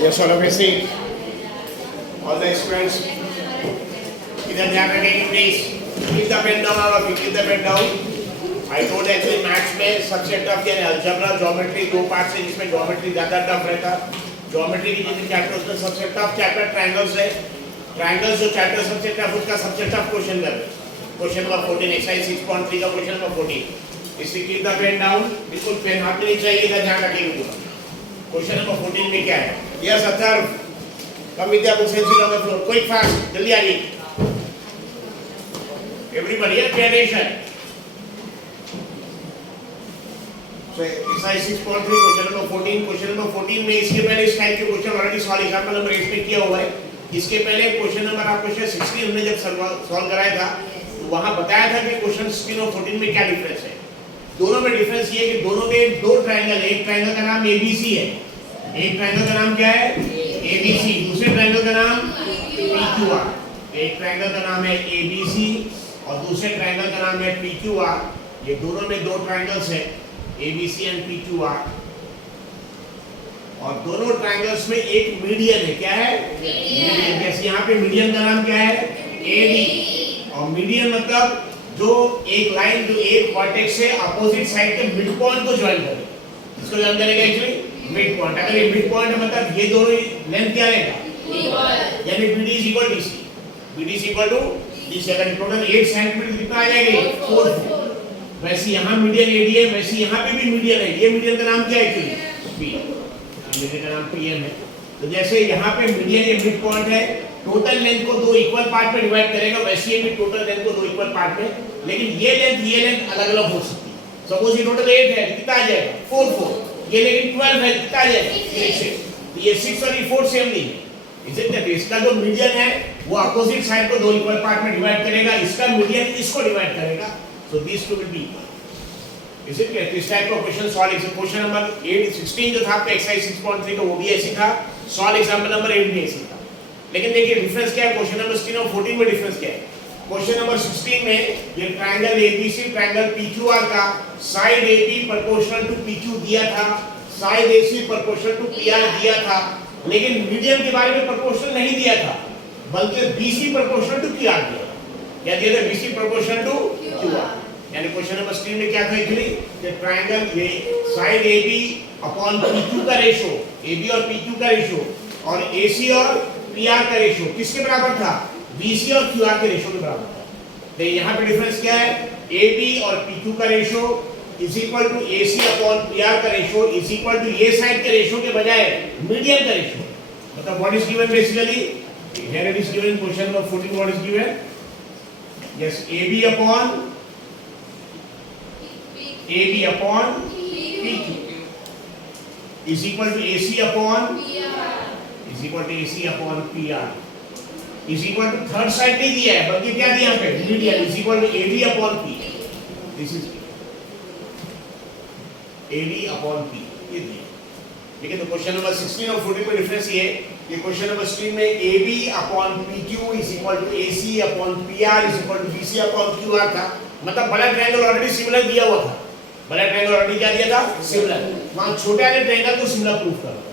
Yes, all of you see. All the students. इधर ध्यान रखेंगे please. Keep the pen down, all of you. Keep the pen down. I told actually maths में सबसे tough यानी algebra, geometry दो part से जिसमें geometry ज़्यादा टफ रहता. ज्योमेट्री की जितने चैप्टर उसमें सबसे टफ चैप्टर ट्रायंगल्स है. ट्रायंगल्स जो चैप्टर सबसे टफ उसका सबसे टफ क्वेश्चन कर. क्वेश्चन नंबर 14 एक्सरसाइज 6.3 का क्वेश्चन नंबर 14. इसलिए कीप द पेन डाउन. बिल्कुल पेन हाथ में नहीं चाहिए. इधर ध्यान रखेंगे. क्वेश्चन नंबर 14 में क्या है? यस अथर्व, कम विद्या बुक से on the floor. Quick fast, जल्दी आइए. Everybody pay attention. So exercise 6.3 question number 14. Question number 14 में इसके पहले इस टाइप के question already solve example number 8 में किया हुआ है. इसके पहले क्वेश्चन नंबर आप क्वेश्चन 16 हमने जब सॉल्व कराया था तो वहां बताया था कि क्वेश्चन 16 और 14 में क्या डिफरेंस है. दोनों में डिफरेंस ये है कि दोनों में दो ट्रायंगल है. एक ट्रायंगल का नाम एबीसी है. एक ट्रायंगल का नाम क्या है? एबीसी. दूसरे ट्रायंगल का नाम पीक्यूआर. एक ट्रायंगल का नाम है एबीसी और दूसरे ट्रायंगल का नाम है पीक्यूआर. ये दोनों में दो ट्रायंगल्स है एबीसी एंड पीक्यूआर. और दोनों ट्रायंगल्स में एक मीडियन है. क्या है? मीडियन. जैसे यहाँ पे मीडियन का नाम क्या है? एडी. और मीडियन मतलब जो एक लाइन जो एक वर्टेक्स से अपोजिट साइड के मिड पॉइंट को ज्वाइन करे. इसको ज्वाइन करेगा एक्चुअली मिड पॉइंट. अगर ये मिड पॉइंट मतलब ये दोनों लेंथ क्या रहेगा? इक्वल. यानी BD is equal to DC. BD is equal to DC. अगर टोटल 8 सेंटीमीटर कितना आ जाएगा? 4. वैसे यहाँ मीडियन AD है, वैसे यहाँ पे भी मीडियन है. ये मीडियन का नाम क्या है एक्चुअली? P. मीडियन का नाम PM है. तो जैसे यहाँ पे मीडियन ये मिड पॉइंट है, टोटल लेंथ को दो इक्वल पार्ट में डिवाइड करेगा. वैसे ये भी टोटल लेंथ को दो इक्वल पार्ट में, लेकिन ये लेंथ अलग-अलग हो सकती है. सपोज ये टोटल 8 है, कितना आ जाएगा? 4. ये लेकिन 12 है, कितना आ जाएगा? 6. तो ये 6 और ये 4 सेम नहीं है. इसीलिए इसका जो मीडियन है वो अपोजिट साइड को दो इक्वल पार्ट में डिवाइड करेगा. इसका मीडियन इसको डिवाइड करेगा. So this two will be equal. इसीलिए इस टाइप का क्वेश्चन सॉल्व. क्वेश्चन नंबर 16 जो था आपका एक्सरसाइज 6.3 का वो भी ऐसे था. सॉल्व एग्जांपल नंबर 8 भी ऐसे था. लेकिन देखिए डिफरेंस क्या है क्वेश्चन नंबर 16 और 14 में. डिफरेंस क्या है? क्वेश्चन नंबर 16 में ये ट्रायंगल एबीसी ट्रायंगल पीक्यूआर का side AB proportional to PQ दिया था, side AC proportional to PR दिया था, लेकिन मीडियन के बारे में प्रोपोर्शनल नहीं दिया था, बल्कि BC प्रोपोर्शनल टू QR दिया था. क्या दिया था? BC proportional to QR. यानी क्वेश्चन नंबर 16 में क्या था एक्चुअली कि ट्रायंगल ये साइड AB अपॉन PQ का रेशो, AB और PQ का रेशो और AC और PR का रेशो किसके बराबर था? BC और QR के रेशो के बराबर था. देखिए यहाँ पे डिफरेंस क्या है? AB और PQ का ratio is equal to AC upon PR का रेशो इज इक्वल टू ये साइड के रेशो के बजाय मीडियन का रेशो. मतलब what is given basically here it is given question number 14. What is given? Yes, AB upon PQ is equal to AC upon is equal to AC upon PR is equal to third side नहीं दिया है बल्कि क्या दिया है? Median is equal to AD upon P. This is AD upon P. ये दिया. लेकिन तो क्वेश्चन नंबर 16 और 14 में डिफरेंस ये है. ये क्वेश्चन नंबर 16 में AB upon PQ is equal to AC upon PR is equal to BC upon QR था. मतलब बड़ा ट्रायंगल ऑलरेडी सिमिलर दिया हुआ था. बड़ा ट्रायंगल ऑलरेडी क्या दिया था? सिमिलर. वहां छोटे वाले ट्रायंगल को सिमिलर प्रूफ करना था.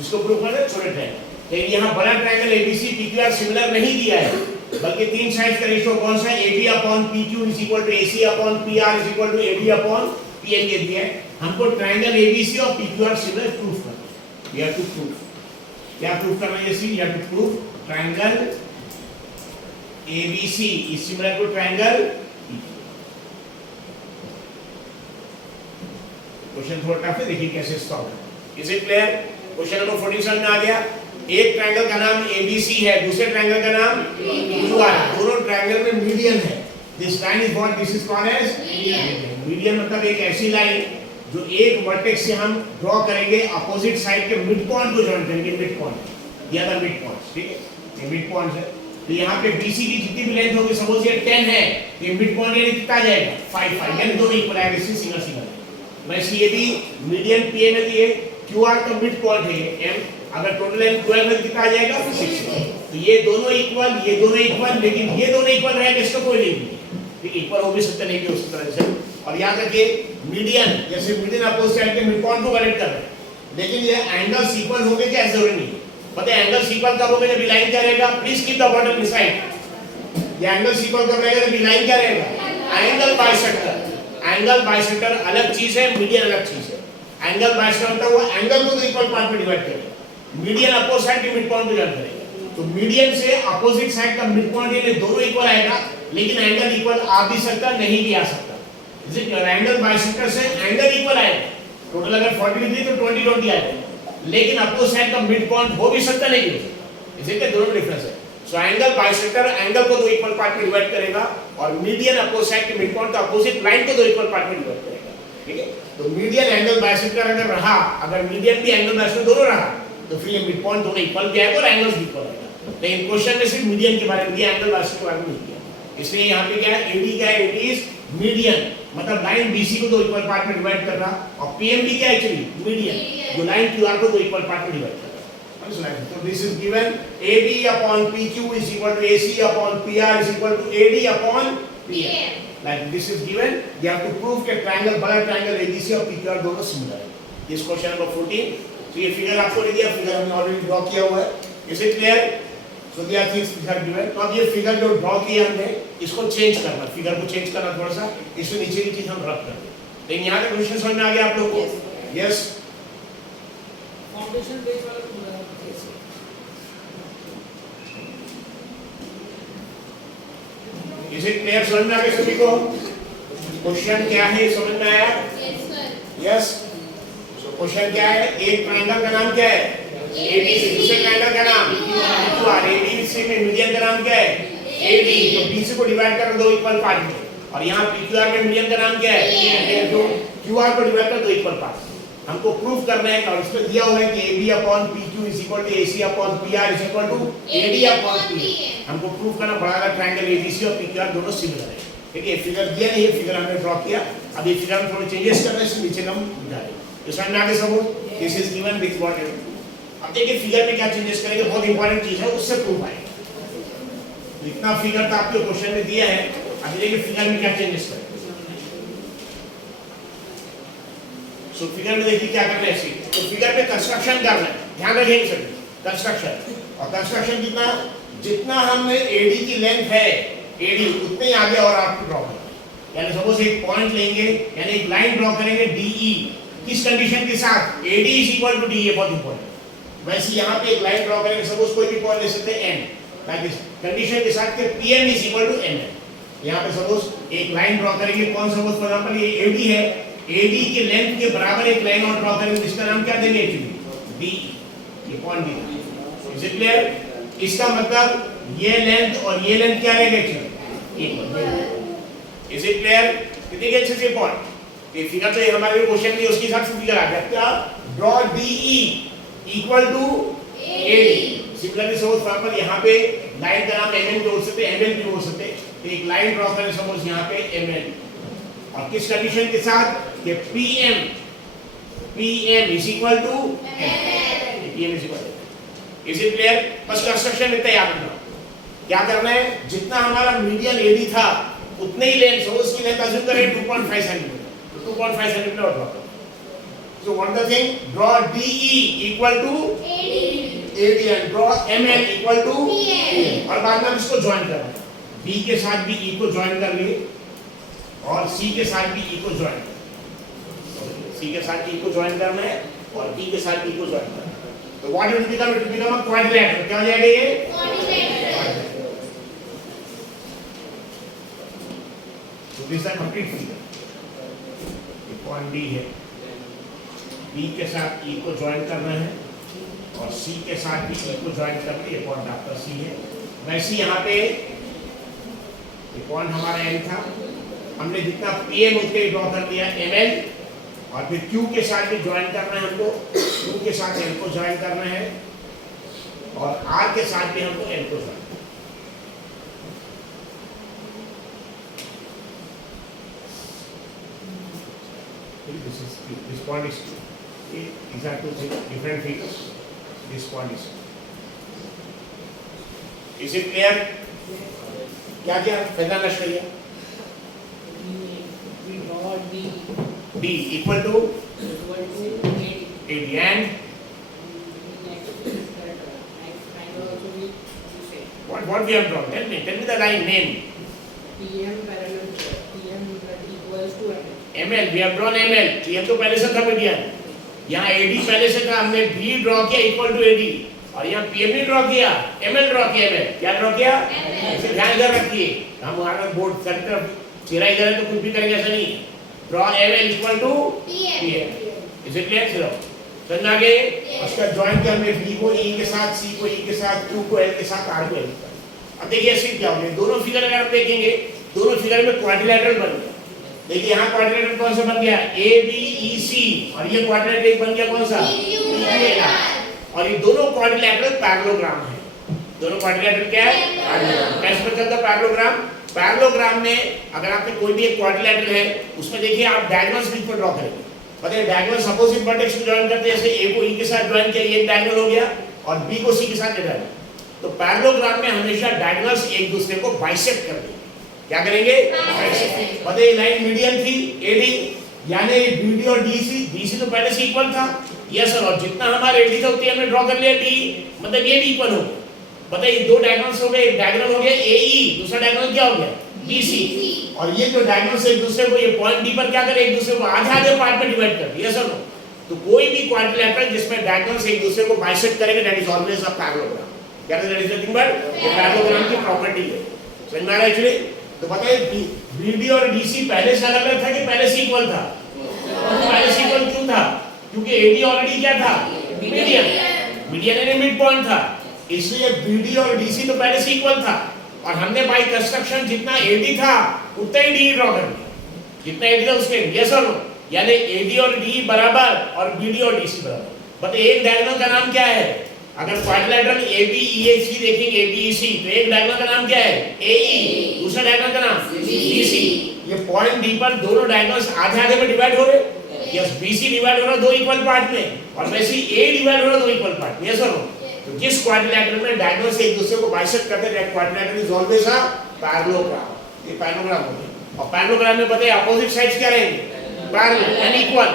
इसको प्रूफ करना है छोटे ट्रायंगल. लेकिन यहाँ बड़ा ट्रायंगल ABC PQR सिमिलर नहीं दिया है, बल्कि तीन साइड का रेशो कौन सा है? AB upon PQ is equal to AC upon PR is equal to AD upon PN ये दिया है. हमको ट्रायंगल ABC और PQR सिमिलर प्रूफ करना है. We have to proof. क्या प्रूफ करना है? We have to proof triangle ABC is similar to triangle. Question थोड़ा टफ है, देखिए कैसे सॉल्व है. Is it clear? Question number 14 समझ में आ गया. एक ट्रायंगल का नाम ABC है, दूसरे ट्रायंगल का नाम PQR है. दोनों ट्रायंगल में मीडियन है. This line is what this is called as median. मतलब एक ऐसी लाइन जो एक वर्टेक्स से हम ड्रॉ करेंगे, अपोजिट साइड के मिड पॉइंट को ज्वाइन करेंगे. मिड पॉइंट या द मिड पॉइंट. ठीक है, ये मिड पॉइंट है. तो यहाँ पे BC की जितनी भी लेंथ होगी, सपोज ये 10 है, ये मिड पॉइंट ये कितना आ जाएगा? 5. यानी दोनों इक्वल आएगा. इससे सिंगल सिंगल. वैसे ये भी मीडियन PM है, ये QR का मिड पॉइंट है M. अगर टोटल लेंथ 12 है कितना आ जाएगा? 6. तो ये दोनों इक्वल, ये दोनों इक्वल, लेकिन ये दोनों इक्वल रहेगा, इसका कोई नहीं है. इक्वल हो भी सकता नहीं भी हो सकता है. और याद रखिए मीडियन, जैसे मीडियन अपोजिट साइड के मिड पॉइंट को कनेक्ट कर रहे हैं, लेकिन ये एंगल्स इक्वल होंगे क्या जरूरी नहीं है। पता है एंगल्स इक्वल कब होंगे जब लाइन क्या रहेगा, please keep the button inside. ये एंगल्स इक्वल कब रहेगा जब लाइन क्या रहेगा, एंगल बाइसेक्टर। एंगल बाइसेक्टर अलग चीज है, मीडियन अलग चीज है। एंगल बाइसेक्टर मतलब वो एंगल को दो इक्वल पार्ट में डिवाइड करेगा, मीडियन अपोजिट साइड के मिड पॉइंट को डिवाइड करेगा। तो मीडियन से अपोजिट साइड का मिड पॉइंट ये दोनों इक्वल आएगा, लेकिन एंगल इक्वल आ भी सकता नहीं भी आ सकता। इसे एंगल बाइसेक्टर से एंगल इक्वल आएगा, टोटल अगर 40 डिग्री तो 20 आएगा, लेकिन अपोजिट साइड का मिड पॉइंट हो भी सकता नहीं भी हो सकता। इसे के दोनों डिफरेंस है। सो एंगल बाइसेक्टर एंगल को दो इक्वल पार्ट में डिवाइड करेगा और मीडियन अपोजिट साइड के मिड पॉइंट का अपोजिट लाइन को दो इक्वल पार्ट में डिवाइड करेगा। ठीक है, तो मीडियन एंगल बाइसेक्टर अगर रहा, अगर मीडियन भी एंगल बाइसेक्टर दोनों रहा, तो फिर ये मिड पॉइंट दोनों इक्वल भी आएगा और एंगल्स भी इक्वल आएगा। लेकिन क्वेश्चन में सिर्फ मीडियन के बारे में दिया, एंगल बाइसेक्टर के बारे में नहीं दिया। इसलिए यहाँ पे क्या है, एडी क्या है, इट इज मीडियन, मतलब लाइन बीसी को दो इक्वल पार्ट में डिवाइड कर रहा, और पीएमडी क्या है एक्चुअली मीडियन, जो लाइन क्यूआर को दो इक्वल पार्ट में डिवाइड कर रहा। So this is given AB upon PQ is equal to AC upon PR is equal to AD upon PM. Like this is given, you have to prove that triangle, बड़ा triangle ABC और PQR दोनों similar है। This question number 14. तो ये figure आपको दे दिया, figure हमने already draw किया हुआ है। Is it clear? So there are things which are given. तो अब ये फिगर जो ड्रॉ किया हमने, इसको चेंज करना, फिगर को चेंज करना थोड़ा सा, इसमें नीचे की चीज हम रख कर दें। लेकिन यहाँ तक क्वेश्चन समझ में आ गया आप लोगों को? Yes. फाउंडेशन बेस वाला इसे क्लियर समझ में आ गया सभी को? क्वेश्चन क्या है समझ में आया? यस। सो क्वेश्चन क्या है, एक ट्रायंगल का नाम क्या है, एबीसी, दूसरे ट्रायंगल का नाम क्यूआर, एबीसी में मीडियन का नाम क्या है, एडी, तो बीसी को डिवाइड कर दो इक्वल पार्ट में, और यहाँ पीक्यूआर में मीडियन का नाम क्या है, तो क्यूआर को डिवाइड कर दो इक्वल पार्ट। हमको प्रूफ करना है, और इसमें दिया हुआ है कि AB upon PQ is equal to AC upon PR is equal to AD upon PM। हमको प्रूफ करना पड़ेगा ट्रायंगल ABC और PQR दोनों सिमिलर है। ठीक है, फिगर दिया नहीं है, फिगर हमने ड्रॉ किया, अब ये फिगर में थोड़े चेंजेस करना है, इसमें नीचे हम डालेंगे। तो समझ में आ गया सबको? This is given with what है। अब देखिए फिगर में क्या चेंजेस करेंगे, बहुत इंपॉर्टेंट चीज है, उससे प्रूफ आएगा। इतना फिगर तो आपके क्वेश्चन में दिया है, अब देखिए फिगर में क्या चेंजेस करेंगे। तो फिगर में देखिए क्या करना है, तो फिगर में कंस्ट्रक्शन करना है, ध्यान रखिए सर, कंस्ट्रक्शन। और कंस्ट्रक्शन कितना, जितना हमने एडी की लेंथ है, एडी उतने ही आगे और आपको ड्रॉ करना है। यानी सपोज एक पॉइंट लेंगे, यानी एक लाइन ड्रॉ करेंगे डीई, किस कंडीशन के साथ, AD is equal to D, ये बहुत इंपॉर्टेंट। वैसे यहाँ पे एक लाइन ड्रॉ करेंगे, सपोज कोई भी पॉइंट ले सकते हैं एन, लाइक दिस कंडीशन के साथ कि PM is equal to N. यहाँ पे सपोज एक लाइन ड्रॉ करेंगे, कौन सपोज फॉर एग्जांपल ये एडी है, एडी की लेंथ के बराबर एक लाइन और ड्रॉ करेंगे, इसका नाम क्या देंगे एक्चुअली, बी, ये point B. Is it clear? इसका मतलब ये लेंथ और ये लेंथ क्या रहेगा actually, equal. Is it clear? कितने अच्छे से पॉइंट, ये फिगर तो हमारे क्वेश्चन में उसके हिसाब से फिगर आ गया। क्या, draw DE equal to AD. Similarly suppose for example यहाँ पे लाइन का नाम एमएन भी हो सकते हैं, एमएल भी हो सकते हैं, एक लाइन ड्रॉ करें सपोज यहाँ पे एमएल, और किस कंडीशन के साथ कि PM is equal to PM is equal to. Is it clear? बस कंस्ट्रक्शन इतना याद रखना, क्या करना है, जितना हमारा मीडियन AD था उतने ही लेंथ, सो उसकी लेंथ अज्यूम करें 2.5 सेंटीमीटर, तो 2.5 सेंटीमीटर और ड्रॉ करो। So what the thing, draw DE equal to AD and draw ML equal to PM, और बाद में हम इसको ज्वाइन करना है, B के साथ भी E को ज्वाइन कर लिए, और C के साथ भी E को ज्वाइन करना है, C के साथ E को ज्वाइन करना है, और D के साथ E को ज्वाइन करना है। तो what will become, it will become a quadrilateral. क्या हो जाएगा ये, क्वाड्रिलेटरल। तो this is a complete figure. ये पॉइंट D है, B के साथ E को ज्वाइन करना है, और C के साथ भी E को ज्वाइन करना है, ये पॉइंट आपका C है। वैसे यहाँ पे ये पॉइंट हमारा N था, हमने जितना PM उतने ड्रॉ कर दिया ML, और फिर Q के साथ भी ज्वाइन करना है हमको, Q के साथ L को ज्वाइन करना है, और R के साथ भी हमको L को ज्वाइन करना है। This point is these are two different figures. This point is. Is it clear? क्या क्या पहला लक्ष्य है? D equal to AD and what we have drawn? Tell me the line name. PM parallel PM equals to ML, we have drawn ML. PM तो पहले से था median. यहाँ AD पहले से था, हमने B ड्रॉ किया इक्वल टू AD और यहाँ PM ही ड्रॉ किया, ML ड्रॉ किया ML. क्या ड्रॉ किया? इसे ध्यान इधर रखिए. हम हमारा बोर्ड सर तरफ चेहरा इधर है तो कुछ भी करेंगे ऐसा नहीं. Draw ML equal to PM. इसे क्लियर करो. समझ आ गए? उसका ज्वाइन किया हमने B को E के साथ, C को E के साथ, Q को L के साथ, R को L के साथ. अब देखिए ऐसे क्या हो गया. दोनों फिगर अगर आप देखेंगे, दोनों फिगर में क्वाड्रिलेटरल बन गया. देखिए यहाँ क्वाड्रिलेटरल कौन सा बन गया? ABEC और ये क्वाड्रिलेटरल एक बन गया कौन सा? PQR. और ये दोनों क्वाड्रिलेटरल पैरेललोग्राम है. दोनों क्वाड्रिलेटरल क्या है? पैरेललोग्राम. कैसे पता चलता पैरेललोग्राम? पैरेललोग्राम में अगर आपके कोई भी एक क्वाड्रिलेटरल है, उसमें देखिए आप डायगोनल्स बीच में ड्रॉ करेंगे. बताइए डायगोनल्स अपोजिट वर्टेक्स को ज्वाइन करते हैं. जैसे A को E के साथ ज्वाइन किया, ये डायगोनल हो गया और B को C के साथ ज्वाइन. तो पैरेललोग्राम में हमेशा डायगोनल्स एक दूसरे को बाइसेक्ट कर देंगे. क्या करेंगे? बाइसेक्ट. बताइए लाइन मीडियन थी AD, यानी BD और DC तो पहले से इक्वल था. Yes sir. और जितना हमारा AD था उतनी हमने ड्रॉ कर लिया D, मतलब ये भी इक्वल हो गया. बताइए दो डायगोनल्स हो गए. एक डायगोनल हो गया AE, दूसरा डायगोनल क्या हो गया? BC. और ये जो डायगोनल्स एक दूसरे को, ये पॉइंट D पर क्या करे? एक दूसरे को आधे आधे पार्ट में डिवाइड कर दिया. Yes sir. तो कोई भी क्वाड्रिलेटरल जिसमें डायगोनल्स एक दूसरे को बाइसेक्ट करेंगे, that is always a parallelogram. क्या है? दैट इज नथिंग बट ये पैरेललोग्राम की प्रॉपर्टी है. समझ में आ रहा है एक्चुअली? तो बताइए BD और DC पहले से अलग था कि पहले से इक्वल था? पहले से इक्वल क्यों था? क्योंकि AD ऑलरेडी क्या था? मीडियन. मीडियन यानी मिड पॉइंट था. इसलिए BD और DC तो पहले से इक्वल था और हमने बाय कंस्ट्रक्शन जितना AD था उतना ही DE ड्रॉ कर दिया. जितना AD था उसके. यस और नो? यानी AD और DE बराबर और BD और DC बराबर. बताइए एक डायगोनल का नाम क्या है? अगर क्वाड्रिलेटरल ABEC देखेंगे ABEC, तो एक डायगोनल का नाम क्या है? AE, दूसरा डायगोनल का नाम BC. ये पॉइंट D पर दोनों डायगोनल्स आधे आधे में डिवाइड हो रहे. यस. BC डिवाइड हो रहा दो इक्वल पार्ट में और वैसे ही A डिवाइड हो रहा दो इक्वल पार्ट में. यस और नो? तो जिस क्वाड्रिलेटरल में डायगोनल्स एक दूसरे को बाइसेक्ट करते हैं, that quadrilateral is always a parallelogram. ये पैरेललोग्राम होता है. और पैरेललोग्राम में बताइए अपोजिट साइड्स क्या रहेंगे? Parallel and equal.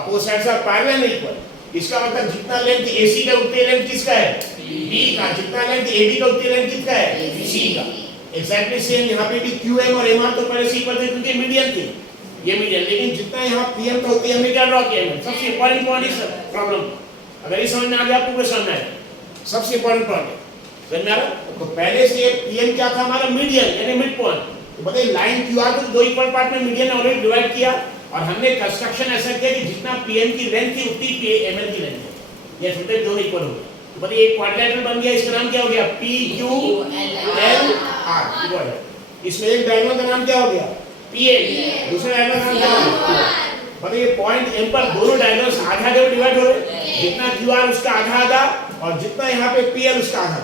Opposite sides are parallel and equal. इसका मतलब जितना लेंथ AC का उतनी लेंथ किसका है? B का. जितना लेंथ AB का उतनी लेंथ किसका है? C का. एग्जैक्टली सेम यहाँ पे भी QM और MR तो पहले से इक्वल थे क्योंकि मीडियन थी. ये मीडियन. लेकिन जितना यहाँ PM का होती है हमने क्या ड्रॉ किया है? सबसे इंपॉर्टेंट पॉइंट इस प्रॉब्लम. अगर ये समझ में आ गया आपको क्या समझ आएगा? सबसे इंपॉर्टेंट पॉइंट है. समझ में आ रहा? तो पहले से PM क्या था हमारा? मीडियन यानी मिड पॉइंट. तो बताइए लाइन QR को दो इक्वल पार्ट में मीडियन ऑलरेडी डिवाइड किया और हमने कंस्ट्रक्शन ऐसा किया कि जितना PM की लेंथ थी उतनी ML की लेंथ है. ये छोटे दोनों इक्वल हो गए. तो बताइए एक क्वाड्रिलेटरल बन गया. इसका नाम क्या हो गया? PQLR. इसमें एक डायगोनल का नाम क्या हो गया? PA. दूसरा डायगोनल का नाम क्या हो गया? बताइए पॉइंट M पर दोनों डायगोनल्स आधा आधे में डिवाइड हो रहे. जितना QR उसका आधा आधा और जितना यहाँ पे PL उसका आधा.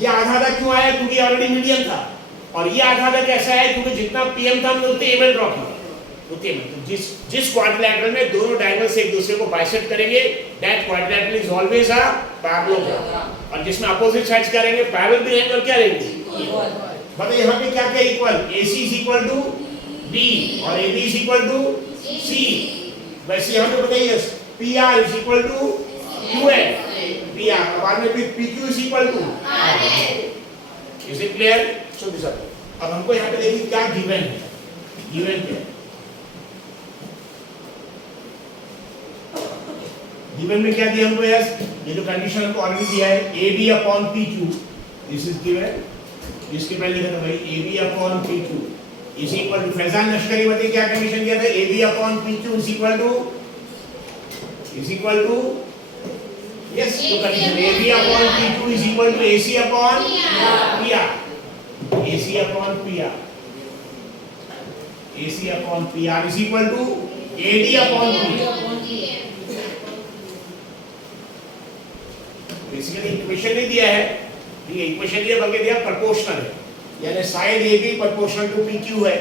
ये आधा आधा क्यों आया? क्योंकि ऑलरेडी मीडियन था. और ये आधा आधा कैसा है? क्योंकि जितना PM था हमने उतने ML ड्रॉ किया. ओके. तो जिस क्वाड्रिलेटरल में दोनों डायगोनल्स एक दूसरे को बाइसेक्ट करेंगे, that quadrilateral is always a parallelogram. और जिसमें अपोजिट साइड्स क्या रहेंगे? पैरेलल भी रहेंगे और क्या रहेंगे? इक्वल. बताइए यहाँ पे क्या क्या equal? AC is equal to B और AB is equal to C. वैसे यहाँ पे बताइए PR is equal to QL. PR बाद में फिर PQ is equal to RL. Is it clear? So this. अब हमको यहाँ पे देखिए क्या गिवन है. गिवन क्या है? गिवन में क्या दिया हमको यार? ये जो कंडीशन हमको ऑलरेडी दिया है AB upon PQ. This is given. इसके पहले लिखा था भाई AB upon PQ is equal to. Faizan Lashkari बताइए क्या कंडीशन दिया था? AB upon PQ is equal to yes. तो condition AB upon PQ is equal to AC upon PR. AC upon PR. AC upon PR is equal to AD upon PM. Basically equation नहीं दिया है. ये equation दिया बल्कि दिया proportional है. यानी side AB proportional to PQ है.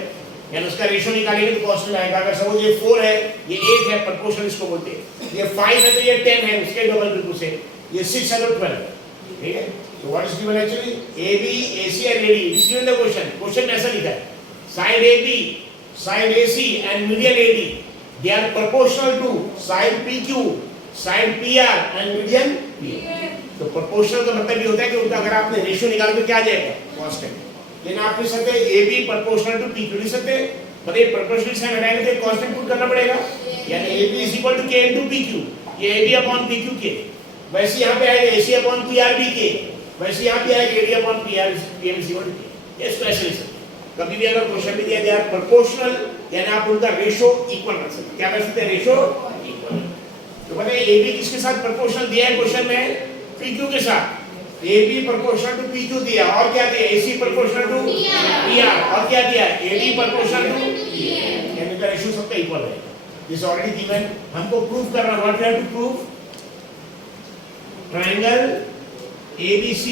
यानी उसका रेशियो निकालेंगे तो कांस्टेंट आएगा. अगर सपोज ये 4 है, ये 8 है, प्रोपोर्शनल इसको बोलते हैं. ये 5 है तो ये 10 है, उसके डबल बिल्कुल से. ये 6 है तो 12. ठीक है. तो what is given actually? AB, AC and AD is given the question. Question में ऐसा लिखा है side AB, side AC and median AD they are proportional to side PQ, side PR and median PM। तो proportional का मतलब ये होता है कि उनका अगर आपने रेशियो निकाल तो क्या आ जाएगा, कांस्टेंट। लेकिन आप लिख सकते हैं AB प्रोपोर्शनल टू PQ लिख सकते हैं, पर ये प्रोपोर्शनल साइन हटाएंगे तो कांस्टेंट पुट करना पड़ेगा, यानी AB is equal to K into PQ, ये AB अपॉन PQ के। वैसे यहाँ पे आएगा AC अपॉन PRB के, वैसे यहाँ पे आएगा AD upon PM is equal to K। ये इसको ऐसे लिख सकते हैं। कभी भी अगर क्वेश्चन में दिया गया प्रोपोर्शनल, यानी आप उनका रेशियो इक्वल रख सकते हैं। क्या कर सकते हैं, रेशियो इक्वल। तो बताइए AB किसके साथ प्रोपोर्शनल दिया है क्वेश्चन में, PQ के साथ। AB प्रोपोर्शनल टू PQ दिया, और क्या दिया, AC प्रोपोर्शनल टू PR, और क्या दिया, AD प्रोपोर्शनल टू PM, यानी का रेशियो सबका इक्वल है। This already given. हमको प्रूव करना, what we have to prove, triangle ABC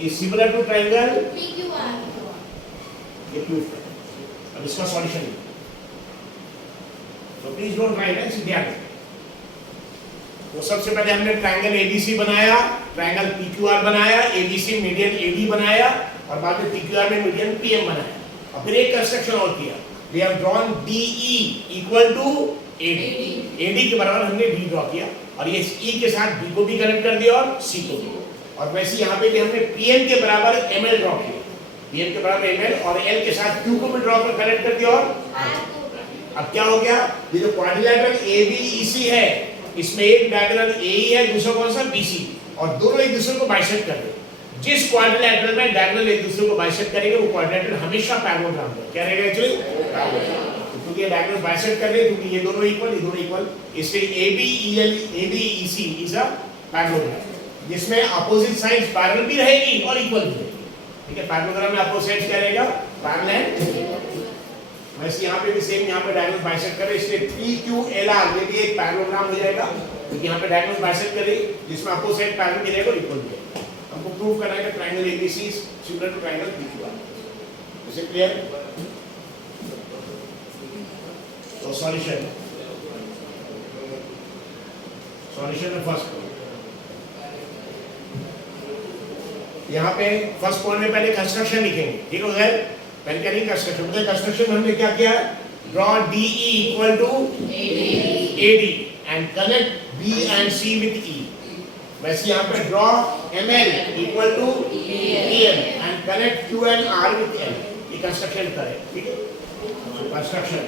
is similar to triangle PQR। ये प्रूफ है। अब इसका सॉल्यूशन है, तो प्लीज डोंट राइट एंड ध्यान रखें। तो सबसे पहले हमने ट्रायंगल ABC बनाया, ट्रायंगल PQR बनाया, ABC मीडियन AD बनाया, और बाद में PQR में मीडियन PM बनाया। और फिर एक कंस्ट्रक्शन और किया, we have drawn DE equal to AD के बराबर हमने D ड्रॉ किया, और ये E के साथ B को भी कनेक्ट कर दिया और C को भी। और वैसे यहाँ पे भी हमने PM के बराबर ML ड्रॉ किया, PM के बराबर ML, और L के साथ Q को भी ड्रॉ कर कनेक्ट कर दिया, और अब क्या हो गया, ये जो क्वाड्रिलेटरल ABEC है, इसमें एक डायगोनल AE है, दूसरा कौन सा, BC, और दोनों एक दूसरे को बाइसेक्ट कर रहे हैं। जिस क्वाड्रिलेटरल में डायगोनल एक दूसरे को बाइसेक्ट करेंगे वो क्वाड्रिलेटरल हमेशा पैरेललोग्राम है। क्या रहेगा एक्चुअली, पैरेललोग्राम, क्योंकि ये डायगोनल बाइसेक्ट कर रहे हैं, क्योंकि ये दोनों इक्वल, ये दोनों इक्वल, इसलिए ABEC इज अ पैरेललोग्राम जिसमें अपोजिट साइड्स पैरेलल भी रहेगी और इक्वल भी रहेगी। ठीक है, पैरेललोग्राम में अपोजिट साइड्स क्या रहेगा, पैरेलल। वैसे यहाँ पे भी सेम, यहाँ पे डायगोनल बाइसेक्ट कर रहे हैं, इसलिए PQLR ये भी एक पैरेललोग्राम हो जाएगा, क्योंकि यहाँ पे डायगोनल बाइसेक्ट कर रही है, जिसमें अपोजिट साइड पैरेलल भी रहेगा और इक्वल भी रहेगा। हमको प्रूव करना है कि triangle ABC is similar to triangle PQR। Is it clear? तो सॉल्यूशन में फर्स्ट यहाँ पे फर्स्ट पॉइंट में पहले कंस्ट्रक्शन लिखेंगे, ठीक हो गया। पहले क्या नहीं कंस्ट्रक्शन, मतलब कंस्ट्रक्शन में हमने क्या किया, draw DE equal to AD and connect B and C with E। वैसे यहाँ पे draw ML equal to PM and connect Q and R with L। ये कंस्ट्रक्शन करें, ठीक है, कंस्ट्रक्शन।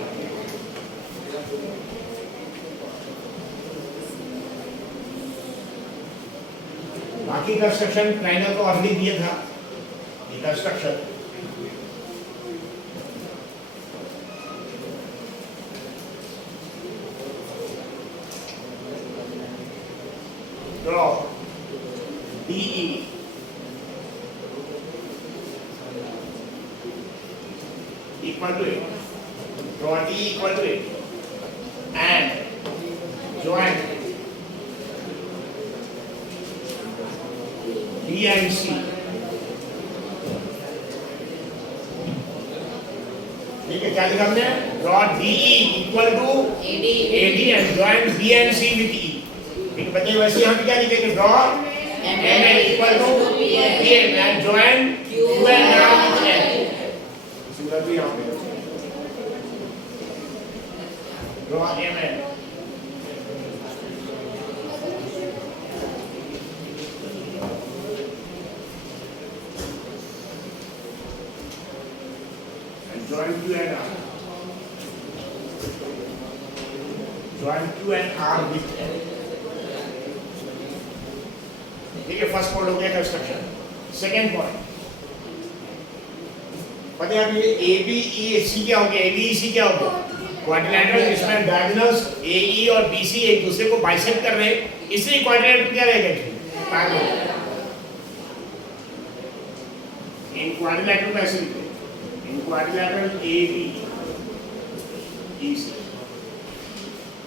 बाकी कंस्ट्रक्शन ट्रायंगल को ऑलरेडी दिया था, ये construction. Draw DE equal to 8, draw D equal to 8 and join B and C। ठीक है, क्या लिखा हमने, draw DE equal to AD and join B and C with E। ठीक है, बताइए वैसे यहाँ पे क्या लिखेंगे, draw ML equal to PM and join Q and R with L। Similarly यहाँ पे draw ML and join Q and R, join Q and R with L। ठीक है, फर्स्ट पॉइंट हो गया कंस्ट्रक्शन। सेकंड पॉइंट, पता है ये ABEC क्या हो गया, ABEC क्या हो गया, क्वाड्रिलेटरल जिसमें डायगोनल्स AE और BC एक दूसरे को बाइसेक्ट कर रहे हैं, इसलिए क्वाड्रिलेटरल क्या रहेगा, पैरेलल। इन क्वाड्रिलेटरल ऐसे लिखते हैं, इन quadrilateral ABEC,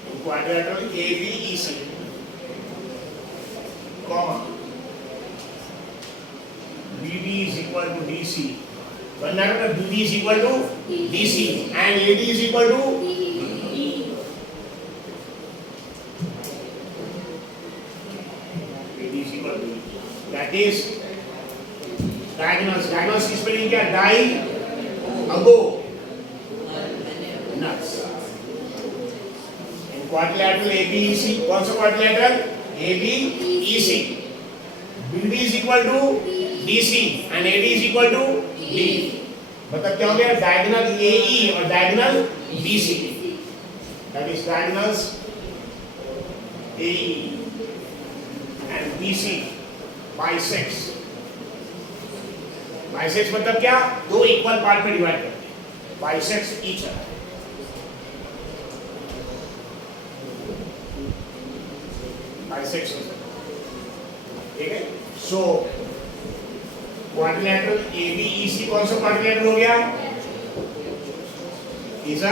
in quadrilateral ABEC comma BD is equal to DC, बनना है BD is equal to DC and AD is equal to AD is equal to, that is diagonals, diagonals की spelling क्या, diagonals. In quadrilateral ABEC, कौन सा quadrilateral? ABEC. BD is equal to DC and AD is equal to D. मतलब क्या हो गया? Diagonal AE और diagonal BC, that is diagonals AE and BC bisects. Bisects मतलब क्या? दो इक्वल पार्ट में डिवाइड करते हैं, बाइसेक्ट्स ईच अदर। बाइसेक्ट्स, ठीक है। सो क्वाड्रिलेटरल एबीईसी कौन सा क्वाड्रिलेटरल हो गया? इज अ,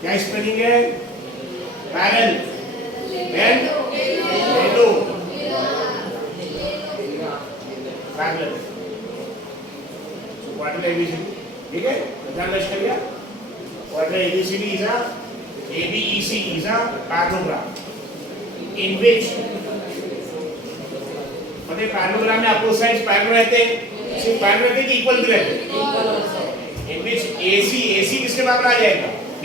क्या स्पेलिंग है? Parallel and hello parallel. Quadrilateral ABC, ठीक है, ध्यान रखिएगा। Quadrilateral ABCD is uh, ABEC is a parallelogram in which मतलब पैरेललोग्राम में आपको साइड्स पैरेलल रहते हैं, सिर्फ पैरेलल रहते हैं कि इक्वल भी रहते हैं? in which AC, AC किसके बराबर आ जाएगा? B,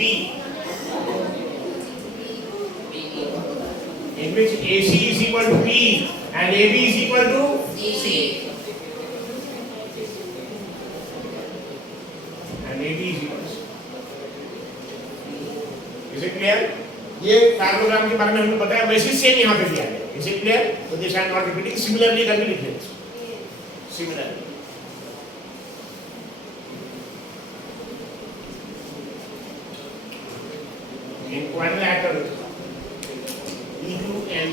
in which AC is equal to B and AB is equal to C and AB is equal to C। Is it clear? ये पैरेललोग्राम के बारे में हमने बताया, वैसे सेम यहाँ पे दिया है। Is it clear? तो this I am not repeating, similarly करके लिख लें, सिमिलरली। इन क्वाड्रिलेटरल P2L,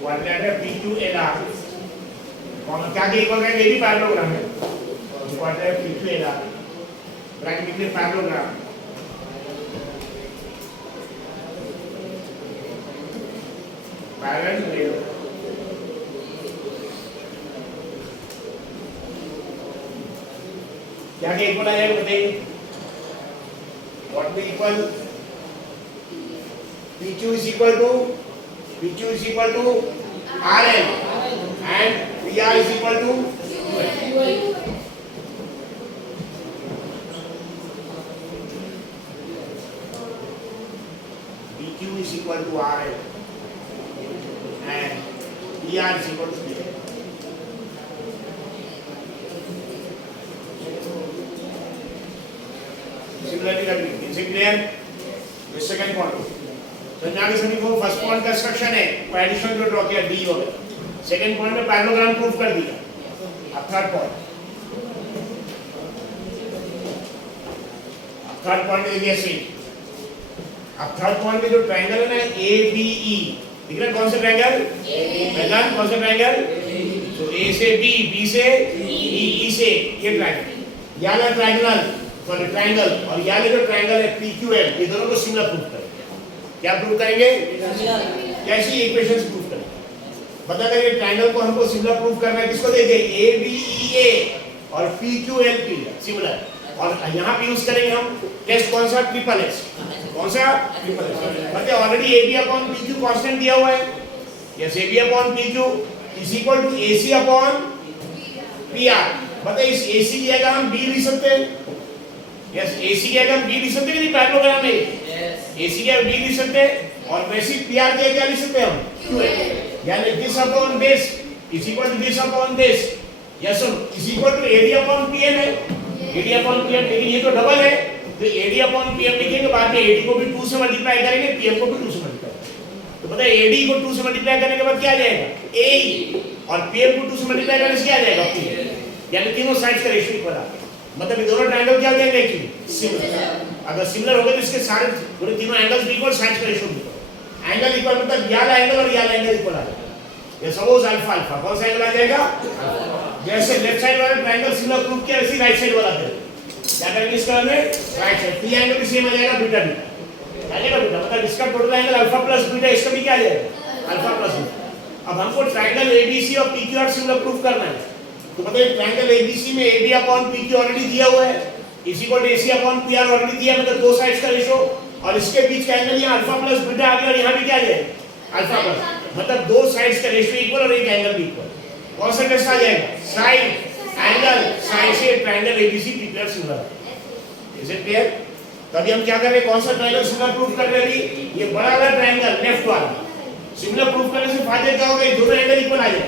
क्वाड्रिलेटरल P2LR कौन क्या के इक्वल है? ये भी पैरेललोग्राम है। क्वाड्रिलेटरल P2LR ब्रैकेट में पैरेललोग्राम पैरेलल क्या के इक्वल आ जाएगा? बताइए what will equal? PQ is equal to RL and PR is equal to QL। PQ is equal to RL and PR is equal to QL। Similarly, is it clear? The second point, तो यहाँ के सभी को first point का structure है, कोई additional जो draw किया डी हो गया। सेकंड पॉइंट में पैरेललोग्राम प्रूफ कर दिया। अब थर्ड पॉइंट देखिए सी। अब थर्ड पॉइंट में जो ट्रायंगल है ना ABE, दिख रहा है कौन सा ट्रायंगल? पहला कौन सा ट्रायंगल? तो A से B, B से E, E से ये ट्रायंगल, ये वाला ट्रायंगल और ये वाला जो ट्रायंगल है PQL, ये दोनों को सिमिलर प्रूफ करेंगे। क्या प्रूव करेंगे? कैसी इक्वेशंस प्रूव करेंगे? बता देंगे ट्रायंगल को हमको सिमिलर प्रूव करना है, किसको देंगे? ABEA और PQLP सिमिलर, और यहाँ पे यूज करेंगे हम टेस्ट कौन सा? Triple S. कौन सा? Triple S. मतलब already AB upon PQ constant दिया हुआ है। Yes, AB upon PQ is equal to AC upon PR। मतलब इस AC की जगह हम B लिख सकते हैं। यस, AC की जगह हम B लिख सकते हैं कि नहीं? पैरेललोग्राम में AC की जगह B लिख सकते हैं और वैसे PR की जगह क्या लिख सकते हैं हम? QL, यानी this upon this is equal to this upon this. Yes, is equal to AD upon PM है। AD अपॉन PM, लेकिन ये तो डबल है, तो AD अपॉन PM लिखेंगे, बाद में AD को भी 2 से मल्टीप्लाई करेंगे, PM को भी 2 से मल्टीप्लाई। तो पता है AD को 2 से मल्टीप्लाई करने के बाद क्या आ जाएगा? AE, और PM को 2 से मल्टीप्लाई करने से क्या आ जाएगा? PM। यानी तीनों साइड्स का रेशियो इक्वल आ गया। मतलब ये दोनों ट्रायंगल क्या हो जाएंगे? Actually similar. अगर सिमिलर हो गए तो इसके सारे पूरे तीनों एंगल्स भी इक्वल, साइड्स का रेशियो भी इक्वल। एंगल इक्वल मतलब ये वाला एंगल और ये वाला एंगल इक्वल आ जाएगा। ये सपोज अल्फा अल्फा कौन सा एंगल आ जाएगा? जैसे लेफ्ट साइड वाला ट्रायंगल सिमिलर प्रूव किया, वैसे राइट साइड वाला करें। क्या करेंगे इसका? हमें राइट साइड टी एंगल भी सेम आ जाएगा, बीटा बीटा आ जाएगा बीटा। मतलब इसका total angle alpha plus beta, इसका भी क्या आ जाएगा? Alpha plus beta. अब हमको ट्रायंगल ABC और PQR सिमिलर प्रूव करना है, तो बताइए ट्रायंगल ABC में AB अपॉन PQ ऑलरेडी दिया हुआ है, is equal to AC upon PR already दिया, मतलब दो साइड्स का रेशियो, और इसके बीच का एंगल यहाँ अल्फा प्लस बीटा आ गया, और यहाँ भी क्या है? अल्फा प्लस, मतलब दो साइड्स का रेशियो इक्वल और एक एंगल भी इक्वल। कौन सा टेस्ट आ जाएगा? साइड एंगल, साइड से triangle ABC PQR similar. Is it clear? तभी हम क्या कर रहे हैं, कौन सा ट्रायंगल सिमिलर प्रूफ कर रहे हैं अभी, ये बड़ा वाला ट्रायंगल लेफ्ट वाला सिमिलर प्रूफ करने से फायदा क्या होगा, ये दोनों एंगल इक्वल आ जाए।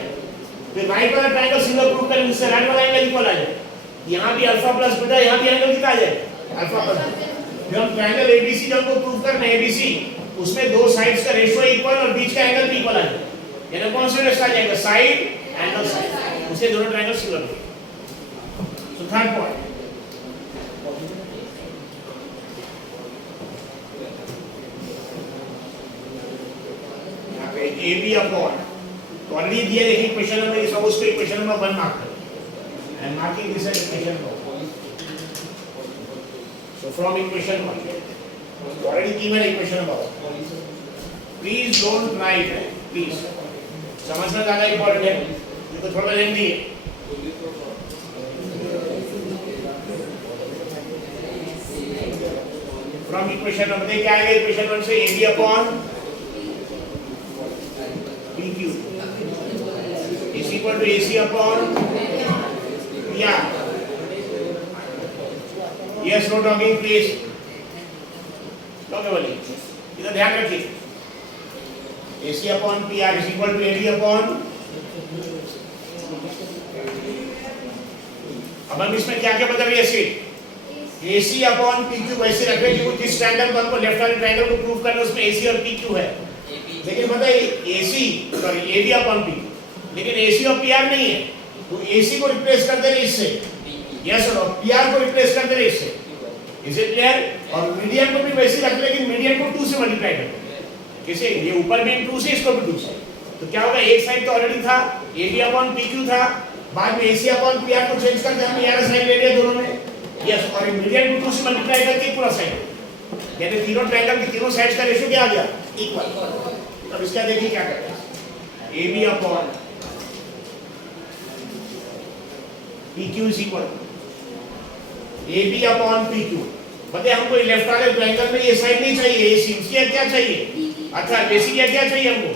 फिर राइट वाला ट्रायंगल सिमिलर प्रूफ करेंगे, उससे राइट वाला एंगल इक्वल आ जाए। यहाँ भी अल्फा प्लस बीटा, यहाँ भी एंगल कितना आ जाए, अल्फा प्लस। जब हम ट्रायंगल एबीसी जब को प्रूफ करना है, एबीसी उसमें दो साइड्स का रेशियो इक्वल और बीच का एंगल भी इक्वल आ जाए, यानी कौन सा रेशियो आ जाएगा, साइड एंगल साइड, उससे दोनों ट्रायंगल सिमिलर होंगे। सो थर्ड पॉइंट, यहाँ पे AB अपॉन तो ऑलरेडी दिया है इक्वेशन नंबर, इस उसको इक्वेशन नंबर 1 मार्क करें and marking this as equation number. So from equation 1, already given equation above. Please don't write, please. समझना ज़्यादा इम्पोर्टेंट है, ये तो थोड़ा लेंदी है। From equation 1 देखिए क्या आएगा equation 1 से AB upon PQ is equal to AC upon PR. Yes, no talking please. बोलिए, इधर ध्यान रखिए। AC upon PR is equal to AD upon। अब हम इसमें क्या क्या बदल रही है सीट? AC upon PQ वैसे रखे क्योंकि जिस ट्रायंगल को हमको लेफ्ट हैंड ट्रायंगल को प्रूव करना है उसमें AC और PQ है। लेकिन बताइए AC sorry AD upon PQ, लेकिन AC और PR नहीं है, तो AC को रिप्लेस कर दे रहे इससे, यस और PR को रिप्लेस कर दे रहे इससे। Is it clear? और मीडियन को भी वैसे रख, लेकिन मीडियन को 2 से मल्टीप्लाई कर दो। कैसे? ये ऊपर भी 2 से, इसको भी 2 से। तो क्या होगा, एक साइड तो ऑलरेडी था AB अपॉन PQ था, बाद में AC अपॉन PR को चेंज करके हमने यहाँ साइड ले लिया दोनों में, यस, और मीडियन को 2 से मल्टीप्लाई करके पूरा साइड, यानी तीनों ट्रायंगल की तीनों साइड्स का रेशियो क्या आ गया, इक्वल। अब इसका देखिए क्या करते हैं, AB upon PQ is equal AB upon PQ। बताइए हमको लेफ्ट वाले ट्रायंगल में ये साइड नहीं चाहिए, AC उसकी क्या चाहिए, अच्छा AC की क्या चाहिए हमको,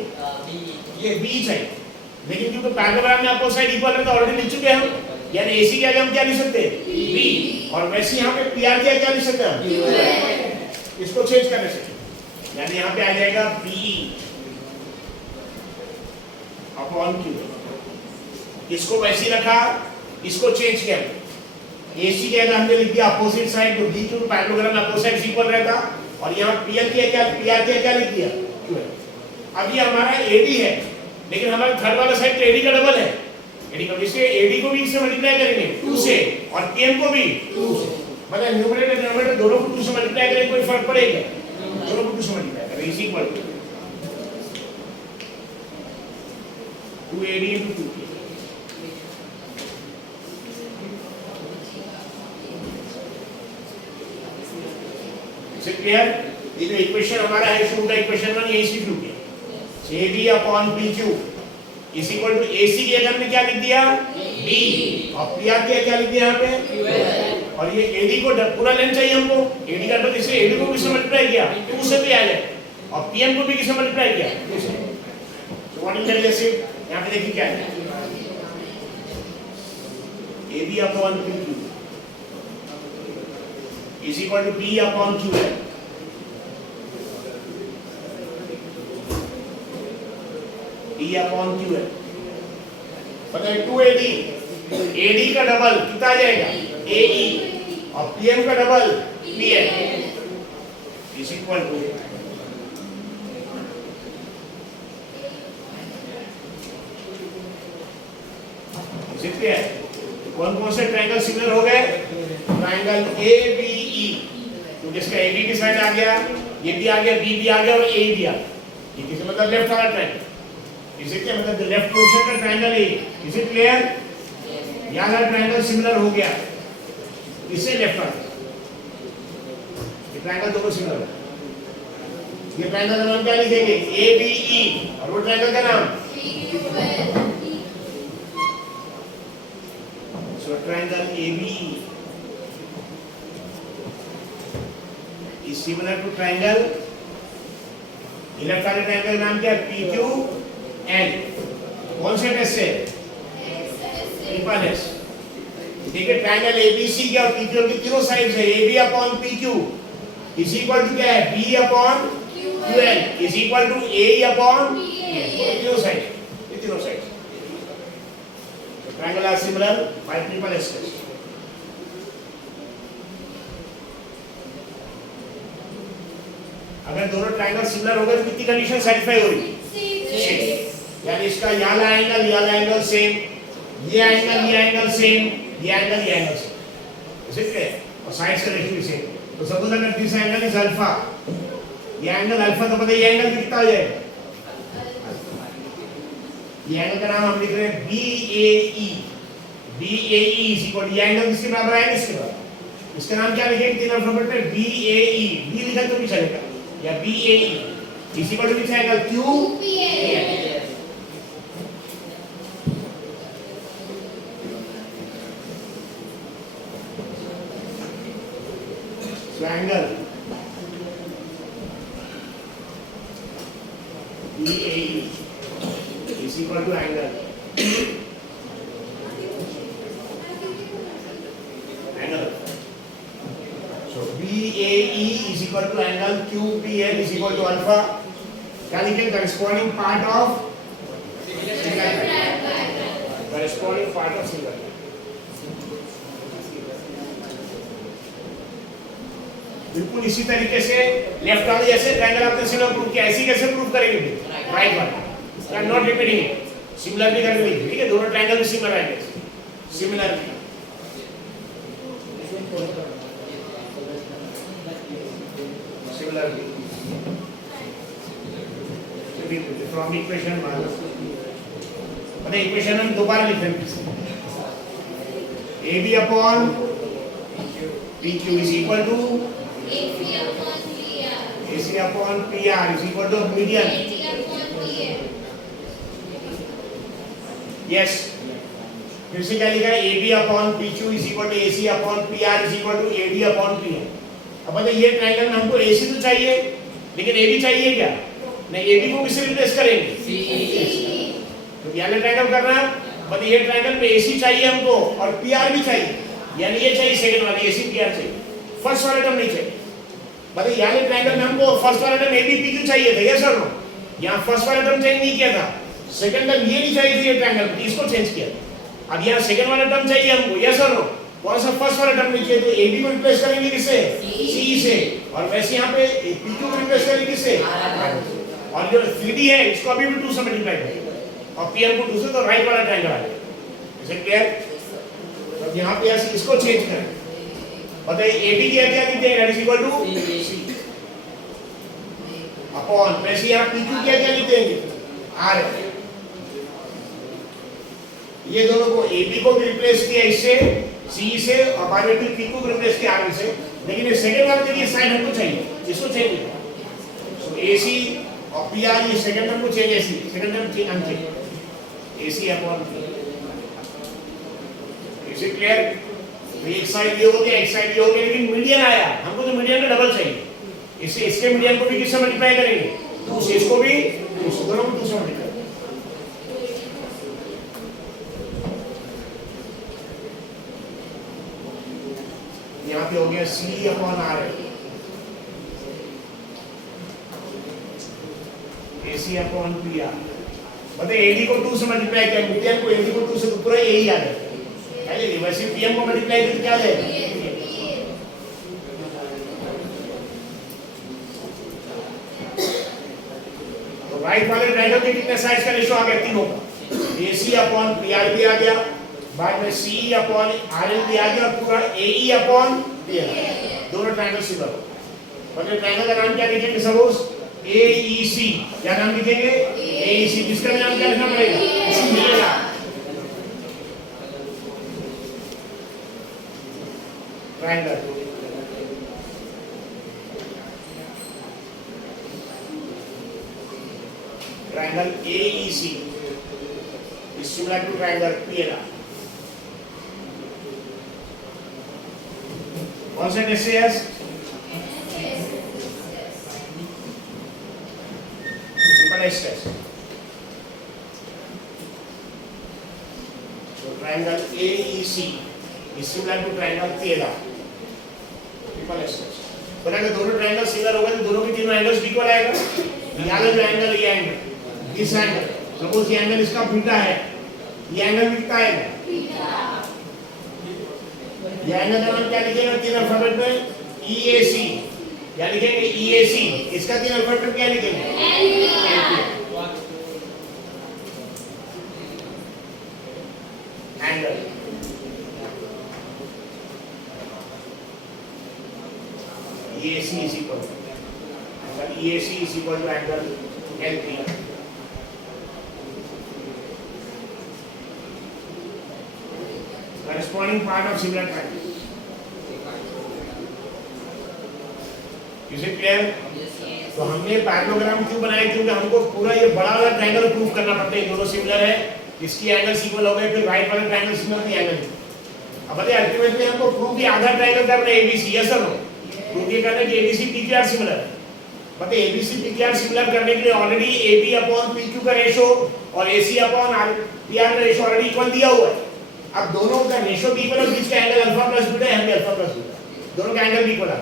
ये B चाहिए। लेकिन क्योंकि पैराग्राफ में आपको साइड इक्वल है तो ऑलरेडी लिख चुके हैं हम, यानी AC की आगे हम क्या लिख सकते हैं, B, और वैसे यहाँ पे PR की क्या लिख सकते हैं, इसको चेंज करने से, यानी यहाँ पे आ जाएगा BE अपॉन Q। इसको वैसे रखा, इसको चेंज किया, AC के अगर हमने लिख दिया अपोजिट साइड तो BQ पैरेललोग्राम अपोजिट इक्वल रहता, और यहाँ PR के क्या लिख दिया, अब ये हमारा AD है, लेकिन हमारा थर्ड वाला साइड तो AD का डबल है, AD का, इसलिए AD को भी इससे मल्टीप्लाई करेंगे 2 से, और PM को भी 2 से, मतलब न्यूमरेटर डिनोमिनेटर दोनों को 2 से मल्टीप्लाई करेंगे, कोई फर्क पड़ेगा, दोनों को 2 से मल्टीप्लाई करेंगे, is equal to 2AD into 2K। इसे क्लियर? ये जो इक्वेशन हमारा है शुरू का इक्वेशन 1 यही सीख लूंगे, AB upon PQ is equal to AC की जगह में क्या लिख दिया, B, और PR की क्या लिख दिया यहाँ पे, और ये AD को पूरा लेना चाहिए हमको, AD का मतलब इसे AD को किससे मल्टीप्लाई किया, 2 से भी आ जाए, और PM को भी किससे मल्टीप्लाई किया, 2 से। तो व्हाट इज दैट, जैसे यहाँ पे देखिए क्या है, AB upon PQ is equal to B upon Q है, B अपॉन Q है, बताइए 2AD, AD का डबल कितना आ जाएगा, AE, और PM का double PM is equal to है, कौन कौन से ट्रायंगल सिमिलर हो गए, ट्रायंगल ABE, तो जिसका AB की साइड आ गया, ये भी आ गया, B भी आ गया और A भी आ गया, ये किसका मतलब लेफ्ट वाला ट्रायंगल, इसे क्या मतलब लेफ्ट पोर्शन का ट्रायंगल है, इज इट क्लियर? यहाँ का ट्रायंगल सिमिलर हो गया, इसे लेफ्ट वाला, ये ट्रायंगल दोनों सिमिलर है, ये ट्रायंगल का नाम क्या लिखेंगे, ABE, और वो ट्रायंगल का नाम triangle ABE is similar to triangle, left वाले ट्रायंगल नाम क्या है, PQL, कौन से टेस्ट से, ट्रिपल एस। देखिए ट्रायंगल ABC क्या और PQL की तीनों साइड्स है, AB upon PQ is equal to क्या है, B upon QL is equal to A upon तीनों side triangle are similar by triple S test. अगर दोनों ट्रायंगल सिमिलर हो गए तो कितनी कंडीशन सेटिस्फाई हो रही, यानी इसका ये वाला एंगल सेम, ये एंगल सेम, ये एंगल सेम, इसे क्या है, और साइड्स का रेशियो भी सेम। तो सपोज अगर दिस एंगल इज अल्फा, ये एंगल अल्फा, तो पता है ये एंगल कितना हो जाएगा, ये एंगल का नाम हम लिख रहे हैं BAE, BAE इज इक्वल, ये एंगल किसके बराबर है, इसके बराबर, इसका नाम क्या लिखेंगे तीन अल्फाबेट में, BAE, B लिखा तो भी चलेगा, या BAE इज इक्वल टू कितना angle QPA। So angle BAE is equal to angle So BAE is equal to angle QPL is equal to alpha. क्या लिखें, corresponding part of corresponding part of single। बिल्कुल इसी तरीके से left वाले जैसे triangle आपने सिमिलर प्रूव किया, ऐसी कैसे प्रूव करेंगे राइट वाला, आई am not repeating it, similarly करके लिखिए, ठीक है, दोनों ट्रायंगल भी सिमिलर आएंगे, सिमिलरली फ्रॉम इक्वेशन मतलब इक्वेशन हम दोबारा लिख देंगे, AB upon PQ is equal to AC upon PR is equal to median। Yes, फिर से क्या लिखा है, AB upon PQ is equal to AC upon PR is equal to AD upon PN। अब बताइए ये ट्रायंगल में हमको AC तो चाहिए, लेकिन AB चाहिए क्या, नहीं, AB को किससे रिप्लेस करेंगे, तो ये ट्रायंगल करना है, बताइए ये ट्रायंगल में AC चाहिए हमको और PR भी चाहिए, यानी ये चाहिए सेकंड वाला AC PR चाहिए, फर्स्ट वाला टर्म नहीं चाहिए। बताइए यानी ट्रायंगल में हमको फर्स्ट वाला टर्म AB PQ चाहिए था, यस और नो, यहाँ फर्स्ट वाला टर्म चेंज नहीं किया था, सेकंड टर्म ये नहीं चाहिए था, ये ट्रायंगल में इसको चेंज किया। अब यहाँ सेकंड वाला टर्म चाहिए हमको, यस और नो, कौन सा फर्स्ट वाला टर्म नहीं चाहिए, तो AB को रिप्लेस करेंगे किससे, C से, और वैसे यहाँ पे PQ को रिप्लेस करेंगे किससे, और जो 3D है इसको अभी भी 2 से मल्टीप्लाई करेंगे और PM को 2 से, तो राइट वाला ट्रायंगल आ जाएगा। Is it clear? तो यहाँ पे ऐसे इसको चेंज करें, बताइए AB क्या क्या लिखते हैं, that is equal to C upon, वैसे यहाँ PQ क्या क्या लिखते हैं, R। ये दोनों को AB को रिप्लेस किया इससे, C से, और बाद में फिर PQ को रिप्लेस किया R से, लेकिन ये सेकंड वाले के लिए साइन हमको चाहिए, इसको चेंज किया, सो AC और PR ये सेकंड टर्म को चेंज, ऐसी second term change unchanged, AC upon P। Is it clear? एक साइड ये हो गया, एक साइड ये हो गया, लेकिन मीडियन आया, हमको तो मीडियन का डबल चाहिए, इससे इसके मीडियन को भी किससे मल्टीप्लाई करेंगे, 2 से, इसको भी 2 से, दोनों को 2 से मल्टीप्लाई। यहाँ पे हो गया C upon R, AC upon PR। बताइए AD को 2 से मल्टीप्लाई किया, मीडियन को AD को 2 से, पूरा यही आ गया, वैसे PM को मल्टीप्लाई करके क्या जाएगा, तो राइट वाले ट्रायंगल के कितने साइड्स का रेशियो आ गया, तीनों का, AC अपॉन PR भी आ गया, बाद में CE अपॉन RL भी आ गया, और पूरा AE अपॉन PL, दोनों ट्रायंगल सिमिलर हो। मतलब ट्रायंगल का नाम क्या लिखेंगे, सपोज AEC, क्या नाम लिखेंगे, AEC, जिसका नाम क्या लिखना पड़ेगा, triangle triangle AEC is similar to triangle PLR। कौन सा टेस्ट है, triple S test. So triangle AEC is similar to triangle PLR, triple S test। बोला कि दोनों ट्रायंगल सिमिलर होगा तो दोनों के तीनों एंगल्स इक्वल आएगा। यहाँ का जो एंगल ये एंगल दिस एंगल सपोज ये एंगल इसका बीटा है, ये एंगल कितना है ये एंगल का नाम क्या लिखेगा तीन अल्फाबेट में EAC, क्या लिखेंगे EAC, इसका तीन अल्फाबेट में क्या लिखेंगे angle. EAC is equal to EAC is equal to angle LP। Corresponding part of similar triangle। Is it clear? तो हमने पैरेललोग्राम क्यों बनाया, क्योंकि हमको पूरा ये बड़ा वाला ट्रायंगल प्रूव करना पड़ता है दोनों सिमिलर है, इसकी एंगल इक्वल हो गए, फिर राइट वाला ट्रायंगल सिमिलर की एंगल। अब बताइए अल्टीमेटली हमको प्रूव किया आधा ट्रायंगल का अपने ABC, यस और नो, प्रूव ये करना कि ABC PQR सिमिलर है। बताइए ABC PQR सिमिलर करने के लिए ऑलरेडी AB अपॉन PQ का रेशो और AC अपॉन PR का रेशो ऑलरेडी इक्वल दिया हुआ है। अब दोनों का रेशो भी इक्वल है, बीच का एंगल अल्फा प्लस बीटा है, अल्फा प्लस बीटा, दोनों का एंगल भी इक्वल है।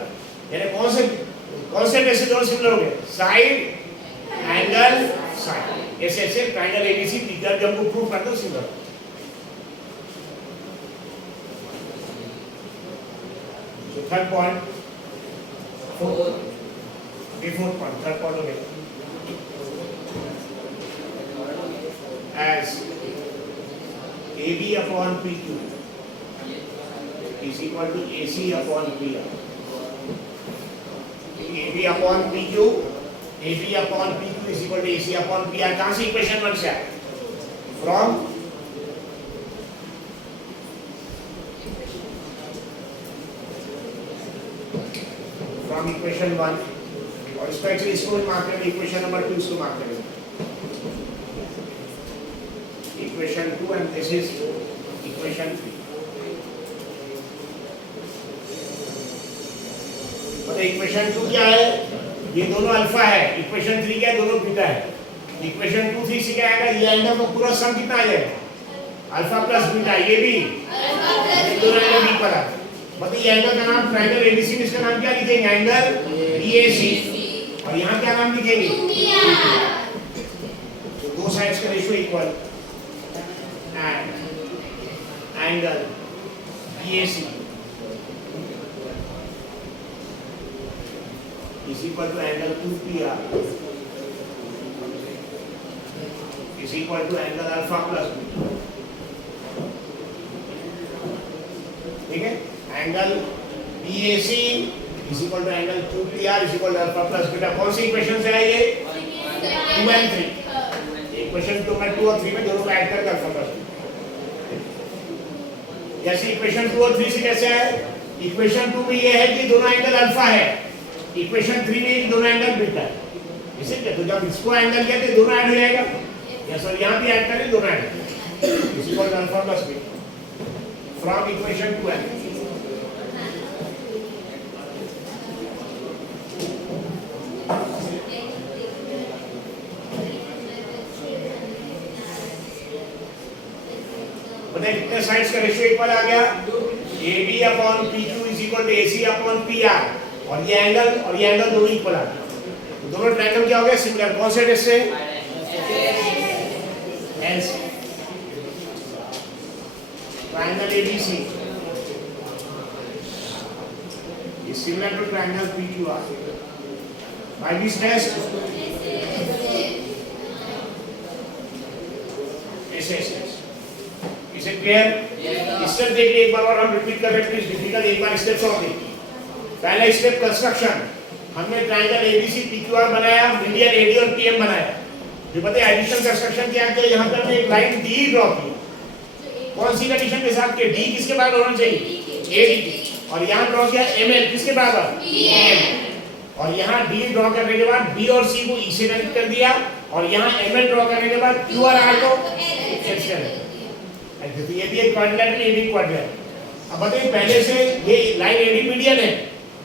यानी कौन से रेशो दोनों सिमिलर हो गए, साइड एंगल साइड, ऐसे ऐसे ट्रायंगल ABC PQR जब वो प्रूव करते हो similar. Third point, fourth point, third point हो गया as AB upon PQ is equal to AC upon PR। AB upon PQ is equal to AC upon PR। कहाँ से इक्वेशन बन से फ्रॉम इक्वेशन 1, और इसको एक्चुअली इसको मार्क करेंगे, इक्वेशन नंबर 2 इसको मार्क करेंगे, equation 2 and this is equation 3। मतलब इक्वेशन 2 क्या है, ये दोनों अल्फा है, इक्वेशन 3 क्या है, दोनों बीटा है। इक्वेशन 2 3 से क्या आएगा, ये एंगल का पूरा सम कितना आ जाएगा अल्फा प्लस बीटा, ये भी दोनों एंगल भी इक्वल है। मतलब ये एंगल का नाम ट्रायंगल ABC में इसका नाम क्या लिखेंगे, एंगल EAC, और यहाँ क्या नाम लिखेंगे, तो दो साइड्स का ratio equal and angle EAC is equal to angle 2PR is equal to angle alpha plus beta। ठीक है, angle EAC is equal to angle 2PR is equal to alpha plus beta। कौन सी equation से है ये, 2 and 3, equation 2 में 2 और 3 में दोनों को ऐड करके अल्फा प्लस बीटा। जैसे इक्वेशन 2 और 3 से कैसे है, इक्वेशन 2 में ये है कि दोनों एंगल अल्फा है, इक्वेशन 3 में दोनों एंगल बीटा है, इसे क्या, तो जब इसको एंगल किया तो दोनों ऐड हो जाएगा, या सर यहाँ भी ऐड करें दोनों add is equal to alpha plus beta from equation 2 and बताइए कितने साइड्स का रेशियो इक्वल आ गया, AB upon PQ is equal to AC upon PR, और ये एंगल दोनों इक्वल आ गए, तो दोनों ट्रायंगल क्या हो गया सिमिलर। कौन से टेस्ट से, triangle ABC is similar to triangle PQR by this test SSS। इसे क्लियर, स्टेप देखिए एक बार और हम रिपीट कर रहे हैं, प्लीज डिफिकल्ट एक बार स्टेप्स और देखिए। पहला स्टेप कंस्ट्रक्शन, हमने ट्रायंगल ABC PQR बनाया, मीडियन AD और PM बनाया। फिर बताइए एडिशन कंस्ट्रक्शन क्या किया, यहाँ पे हमने एक लाइन D ड्रॉ की, कौन सी कंडीशन के साथ के D किसके बराबर होना चाहिए, AD, और यहाँ ड्रॉ किया ML किसके बराबर, PM, और यहाँ D ड्रॉ करने के बाद B और C को E से कनेक्ट कर दिया, और यहाँ ML ड्रॉ करने के बाद Q और R को L से कनेक्ट। ये भी एक क्वाड्रिलेटरल, ये भी क्वाड्रिलेटरल। अब बताइए पहले से ये लाइन AD मीडियन है,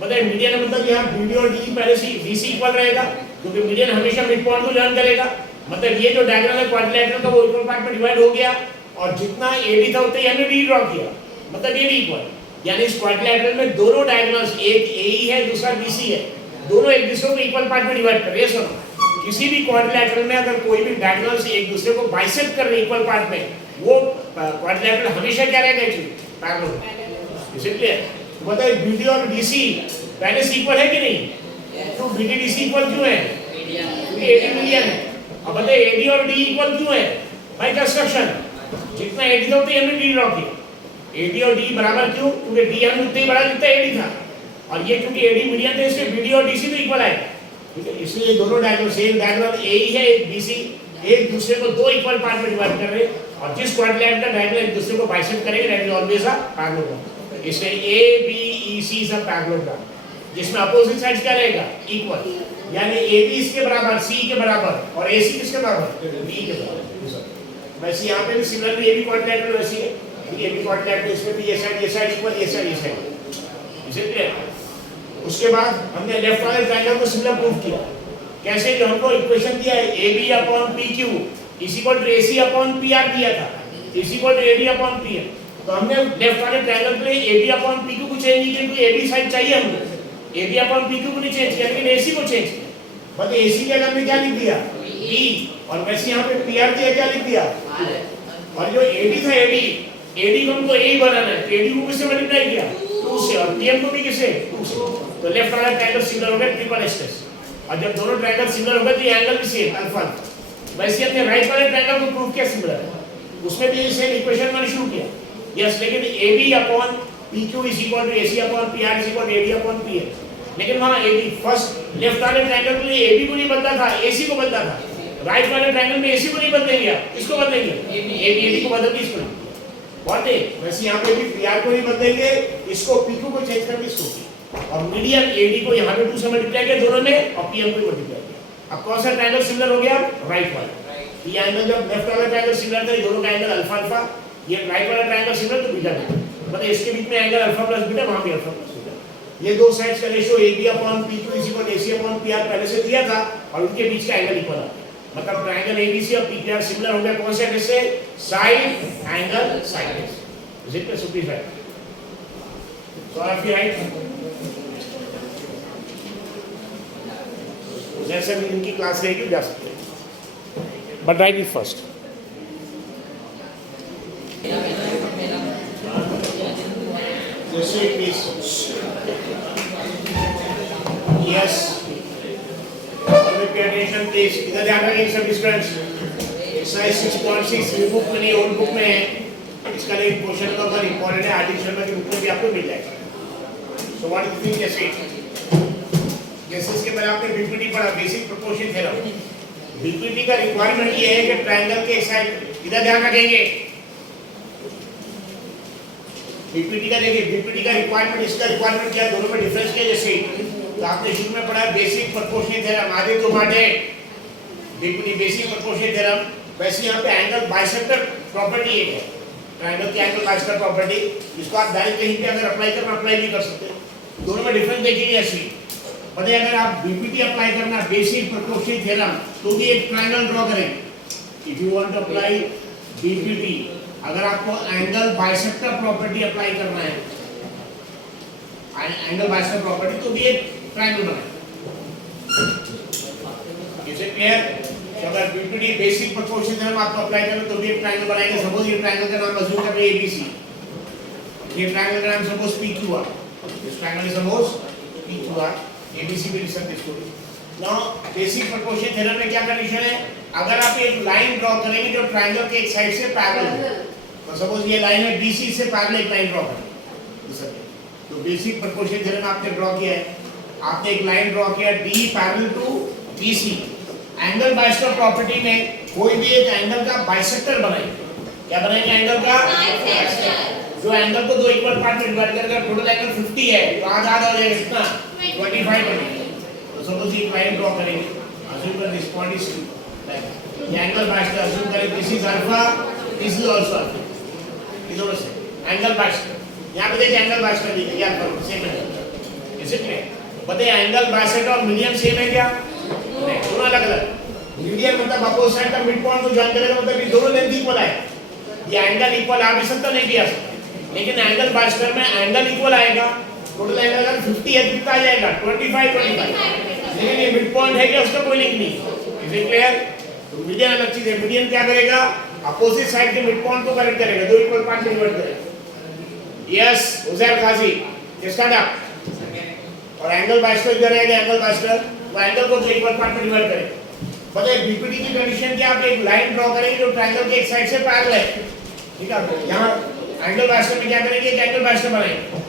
बताइए मीडियन मतलब यहाँ BD और D पहले से BC इक्वल रहेगा, क्योंकि मीडियन हमेशा मिड पॉइंट को लर्न करेगा। मतलब ये जो डायग्राम है क्वाड्रिलेटरल का वो इक्वल पार्ट में डिवाइड हो गया, और जितना AD था उतना हमने D ड्रॉ किया, मतलब ये भी इक्वल। यानी इस क्वाड्रिलैटरल में दोनों डायगोनल्स, एक एई है दूसरा बीसी है, दोनों एक दूसरे को इक्वल पार्ट में डिवाइड कर रहे हैं। सुनो, किसी भी क्वाड्रिलैटरल में अगर कोई भी डायगोनल्स एक दूसरे को बाइसेक्ट कर रहे हैं इक्वल पार्ट में, वो क्वाड्रिलैटरल हमेशा क्या रहेगा एक्चुअली? पैरेलल। इसलिए तो बताइए बीडी और डीसी पहले से इक्वल है कि नहीं? तो बीडी डीसी इक्वल क्यों है? क्योंकि एडी मीडियन है। अब बताइए एडी और डी इक्वल क्यों है? बाय कंस्ट्रक्शन जितना एडी था उतना हमने डी ड्रॉ किया। एडी और डी बराबर क्यों? क्योंकि डी हमने उतना ही बड़ा जितना एडी था, और ये क्योंकि एडी मीडियन थे इसलिए बीडी और डीसी तो इक्वल है। ठीक है, इसलिए दोनों डायगोनल सेम डायगोनल ए है, एक बीसी, एक दूसरे को दो इक्वल पार्ट में डिवाइड कर रहे हैं, और जिस क्वाड्रिलैटरल का डायगोनल एक दूसरे को बाइसेक्ट करेंगे that is always a parallelogram. इसलिए A B E C is a parallelogram जिसमें अपोजिट साइड्स क्या रहेगा? इक्वल, यानी ए बी इसके बराबर, सी के बराबर, और ए सी किसके बराबर? डी के बराबर। वैसे यहाँ पे भी सिमिलरली ए बी क्वाड्रिलैटरल वैसी है, ए बी क्वाड्रिलैटरल इसमें भी ये साइड इक्वल, ये साइड इज इट क्लियर? उसके बाद हमने लेफ्ट वाले ट्रायंगल को सिमिलर प्रूव किया। कैसे? जो हमको इक्वेशन दिया है A B upon P Q is equal to A C upon P R दिया था, is equal to A D upon P M. तो हमने लेफ्ट वाले ट्रायंगल के लिए A B upon P Q को चेंज नहीं किया, क्योंकि ए बी साइड चाहिए हमको, A B upon P Q को नहीं चेंज किया, लेकिन ए सी को चेंज किया। बट ए सी के जगह में क्या लिख दिया? बी, और वैसे यहाँ पे पी आर दिया, क्या लिख दिया? और जो ए डी था, एडी को हमको ए बनाना है, एडी को किससे मल्टीप्लाई किया? 2 से, और पीएम को भी किससे? 2 से। तो लेफ्ट वाला ट्रायंगल सिमिलर हो गया ट्रिपल एक्सिस, और जब दोनों ट्रायंगल सिमिलर हो गए तो ये एंगल भी सेम अल्फा। वैसे हमने राइट वाले ट्रायंगल को प्रूव किया सिमिलर है, उसमें भी सेम इक्वेशन मैंने शुरू किया। यस, लेकिन AB upon PQ is equal to AC upon PR is equal to AD upon PM। लेकिन वहां AB फर्स्ट लेफ्ट वाले ट्रायंगल के लिए AB को नहीं बदला था, AC को बदला था। राइट वाले ट्रायंगल में AC को नहीं बदलेंगे, किसको बदलेंगे? AD को बदल के इसको। व्हाट है? वैसे यहाँ पे भी PR को नहीं बदलेंगे, इसको PQ को चेंज करके इसको, और मीडियन AD को यहाँ पे 2 से मल्टीप्लाई किया दोनों में, और PM को मल्टीप्लाई किया। अब कौन सा ट्रायंगल सिमिलर हो गया? राइट वाला। ये एंगल जब लेफ्ट वाला ट्रायंगल सिमिलर था, दोनों का एंगल अल्फा अल्फा, ये राइट वाला ट्रायंगल सिमिलर तो बीटा बीटा, मतलब इसके बीच में एंगल अल्फा प्लस बीटा, वहां भी अल्फा प्लस बीटा। ये दो साइड्स का ratio AB upon PQ is equal to AC upon PR पहले से दिया था, और उनके बीच का एंगल इक्वल है, मतलब ट्रायंगल ABC और PQR सिमिलर हो गया। कौन से कैसे? Side angle side, is it simplified? So are you right? जैसे भी इनकी क्लास रहेगी जा सकते हैं, but right it first. Just wait, please. Yes. Pay attention, please. इधर ध्यान रखें सब स्टूडेंट्स। Exercise 6.6 ये बुक में नहीं, ओल्ड बुक में है। इसका एक क्वेश्चन का बहुत इंपॉर्टेंट है, आर्टिक शर्मा की बुक में भी आपको मिल जाएगा। So what do you think? जैसे इसके पहले आपने BPT पढ़ा, बेसिक प्रोपोर्शन थ्योरम। BPT का रिक्वायरमेंट ये है कि ट्रायंगल के साइड, इधर ध्यान रखेंगे। बीपीटी का देखिए, बीपीटी का रिक्वायरमेंट, इसका रिक्वायरमेंट क्या है, दोनों में डिफरेंस क्या है? जैसे तो आपने शुरू में पढ़ा बेसिक प्रोपोर्शन थ्योरम, आगे तो माटे बीपीटी बेसिक प्रोपोर्शन थ्योरम। वैसे यहाँ पे एंगल बाइसेक्टर प्रॉपर्टी एक है, ट्रायंगल की एंगल बाइसेक्टर प्रॉपर्टी, इसको आप डायरेक्ट कहीं पे अगर अप्लाई करना अप्लाई भी कर सकते हैं। दोनों में डिफरेंस देखिए ऐसे, बताइए अगर आप बीपीटी अप्लाई करना बेसिक प्रोपोर्शन थ्योरम तो भी एक ट्रायंगल ड्रॉ करें। If you want to apply BPT, अगर आपको एंगल बाइसेक्टर प्रॉपर्टी अप्लाई करना है, एंगल बाइसेक्टर प्रॉपर्टी, तो भी एक ट्रायंगल बनाए। Is it clear? अगर बीपीटी बेसिक प्रोपोर्शन थ्योरम आपको अप्लाई करना तो भी एक ट्रायंगल बनाएंगे। सपोज ये ट्रायंगल का नाम अज्यूम कर रहे हैं ABC, ये ट्रायंगल का नाम suppose PQR, this triangle is suppose PQR, ABC भी लिख सकते इसको। नाउ बेसिक प्रोपोर्शन थ्योरम में क्या कंडीशन है? अगर आप एक लाइन ड्रॉ करेंगे जो ट्रायंगल के एक साइड से पैरेलल हो, तो सपोज ये लाइन है BC से पैरेलल एक लाइन ड्रॉ करें, तो बेसिक प्रोपोर्शन थ्योरम आपने ड्रॉ किया है, आपने एक लाइन ड्रॉ किया D parallel to BC। Angle bisector property में कोई भी एक एंगल का बाइसेक्टर बनाएंगे। क्या बनाएंगे? एंगल का बाइसेक्टर, जो एंगल को दो इक्वल पार्ट में डिवाइड करेगा। टोटल एंगल 50 है, तो आधा आधा हो जाएगा कितना? 25 बनेगा। तो सपोज ये लाइन ड्रॉ करेंगे, अज्यूम कर दिस पॉइंट इज ये एंगल बाइसेक्टर, अज्यूम करें this is alpha, this is also alpha, दोनों से एंगल बाइसेक्टर। यहाँ पे देखिए एंगल बाइसेक्टर देखिए क्या सेम है, इज इट क्लियर? बताइए एंगल बाइसेक्टर और मीडियन सेम है क्या? नहीं, दोनों अलग अलग। मीडियन मतलब अपोजिट साइड का मिड पॉइंट को ज्वाइन करेगा, मतलब ये दोनों लेंथ इक्वल है। ये एंगल इक्वल आ भी सकता नहीं भी आ सकता, लेकिन एंगल बाइस्टर में एंगल इक्वल आएगा, टोटल एंगल अगर 50 है कितना आ जाएगा 25 लेकिन ये मिड पॉइंट है कि उसका कोई लिंक नहीं। Is it clear? तो मीडियन अलग चीज है। मीडियन क्या करेगा? अपोजिट साइड के मिड पॉइंट को करेक्ट करेगा, दो इक्वल पार्ट में डिवाइड करेगा। यस उजैर काजी किसका था? और एंगल बाइस्टर इधर रहेगा, एंगल बाइस्टर वो एंगल को दो इक्वल पार्ट में डिवाइड करेगा। बताइए बीपीटी की कंडीशन क्या? आप एक लाइन ड्रॉ करेंगे जो ट्रायंगल के एक साइड से पैरेलल है, ठीक है? यहाँ एंगल बाइस्टर में क्या करेंगे? एक एंगल बाइस्टर बनाएंगे।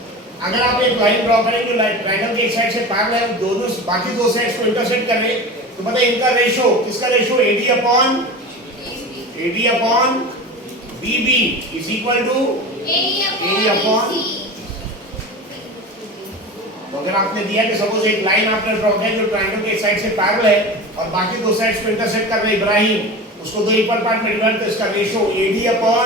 अगर आप एक लाइन ड्रॉ करेंगे जो ट्रायंगल के एक साइड से पैरेलल है, दोनों बाकी दो साइड्स को इंटरसेक्ट कर रहे हैं, तो बताइए इनका रेशो किसका ratio? AD upon BB is equal to AE upon. तो अगर आपने दिया कि सपोज एक लाइन आपने ड्रॉ किया जो ट्रायंगल के एक साइड से पैरेलल है और बाकी दो साइड्स को इंटरसेक्ट कर रहे हैं इब्राहिम, उसको दो इक्वल पार्ट में डिवाइड, तो इसका ratio AD upon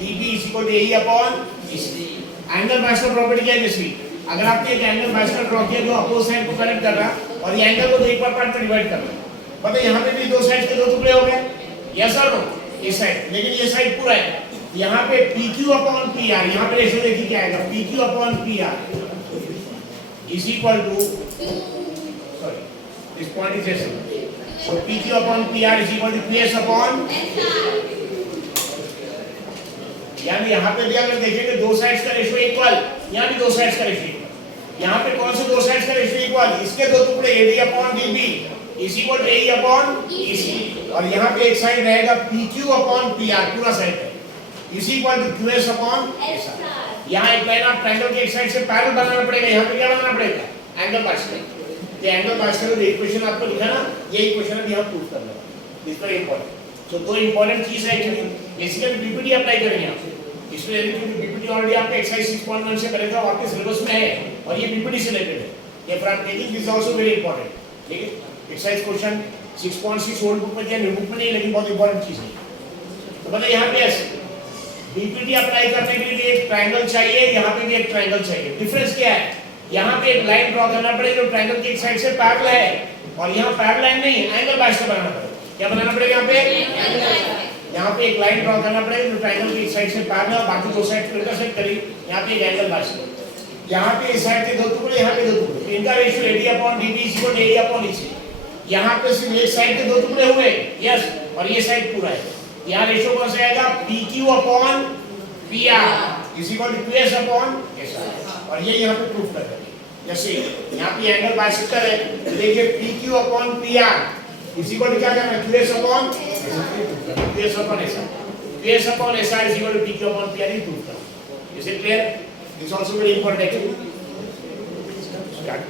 BB is equal to AE upon BC। Angle bisector property क्या है इसकी? अगर आपने एक एंगल बाइस्टर ड्रॉ किया जो अपोजिट साइड को कनेक्ट कर रहा है और ये एंगल को दो इक्वल पार्ट में डिवाइड कर रहा है, बताइए यहाँ पे भी दो साइड के दो टुकड़े हो गए, यस और नो? ये साइड, लेकिन ये साइड पूरा है। यहाँ पे PQ अपॉन PR, यहाँ पे रेशो देखिए क्या आएगा? PQ upon PR is equal to, sorry, this point is S. So PQ upon PR is equal to PS upon, यानी यहाँ पे भी अगर देखेंगे दो साइड्स का रेशियो इक्वल, यहाँ भी दो साइड्स का रेशियो इक्वल। यहाँ पे कौन से दो साइड्स का रेशियो इक्वल? इसके दो टुकड़े AD upon DB is equal to AE upon EC, और यहाँ पे एक साइड रहेगा PQ अपॉन PR, पूरा साइड है, is equal to QS upon SR। यहाँ एक लाइन आप ट्रायंगल के एक साइड से पैरेलल बनाना पड़ेगा, यहाँ पे क्या बनाना पड़ेगा? एंगल बाइस्टर। ये एंगल बाइस्टर का इक्वेशन आपको लिखा ना, ये इक्वेशन अब यहाँ प्रूव करना है, इस पर इंपॉर्टेंट। तो दो इंपॉर्टेंट चीज है एक्चुअली, बेसिकली बीपीटी अप्लाई करेंगे आप इसमें, यदि क्योंकि बीपीटी ऑलरेडी आपके एक्सरसाइज 6.1 से पहले था, आपके सिलेबस में है और ये बीपीटी से रिलेटेड है। ये from taking this also very important, ठीक है? एक्सरसाइज क्वेश्चन 6.6 ओल्ड बुक में दिया, न्यू बुक में नहीं, लेकिन बहुत इंपॉर्टेंट चीज है। तो बताइए यहाँ पे ऐसे बीपीटी अप्लाई करने के लिए एक ट्रायंगल चाहिए, यहाँ पे भी एक ट्रायंगल चाहिए। डिफरेंस क्या है? यहाँ पे एक लाइन ड्रॉ करना पड़ेगा जो ट्रायंगल के एक साइड से पैरेलल है, और यहाँ पैरेलल लाइन नहीं, एंगल बाइस्टर बनाना पड़ेगा। क्या बनाना पड़ेगा यहाँ पे? यहाँ पे एक लाइन ड्रॉ करना पड़ेगा जो ट्रायंगल के एक साइड से पैरेलल और बाकी दो साइड को इंटरसेक्ट करी, यहाँ पे एक एंगल बाइस्टर। यहाँ पे इस साइड के दो टुकड़े, यहाँ पे दो टुकड़े, इनका ratio AD upon DB is equal to AE upon EC। यहाँ पे सिर्फ एक साइड के दो टुकड़े हुए, यस, और ये साइड पूरा है। यहाँ रेशियो कौन सा आएगा? PQ upon PR is equal to QS upon SR, और ये यहाँ पे प्रूफ कर देंगे। जैसे यहाँ पे एंगल बाइसेक्टर है, तो देखिए PQ upon PR is equal to क्या करना है? QS upon SR, QS upon SR is equal to PQ upon PR, ही प्रूफ करना। Is it clear? This also very important actually. Start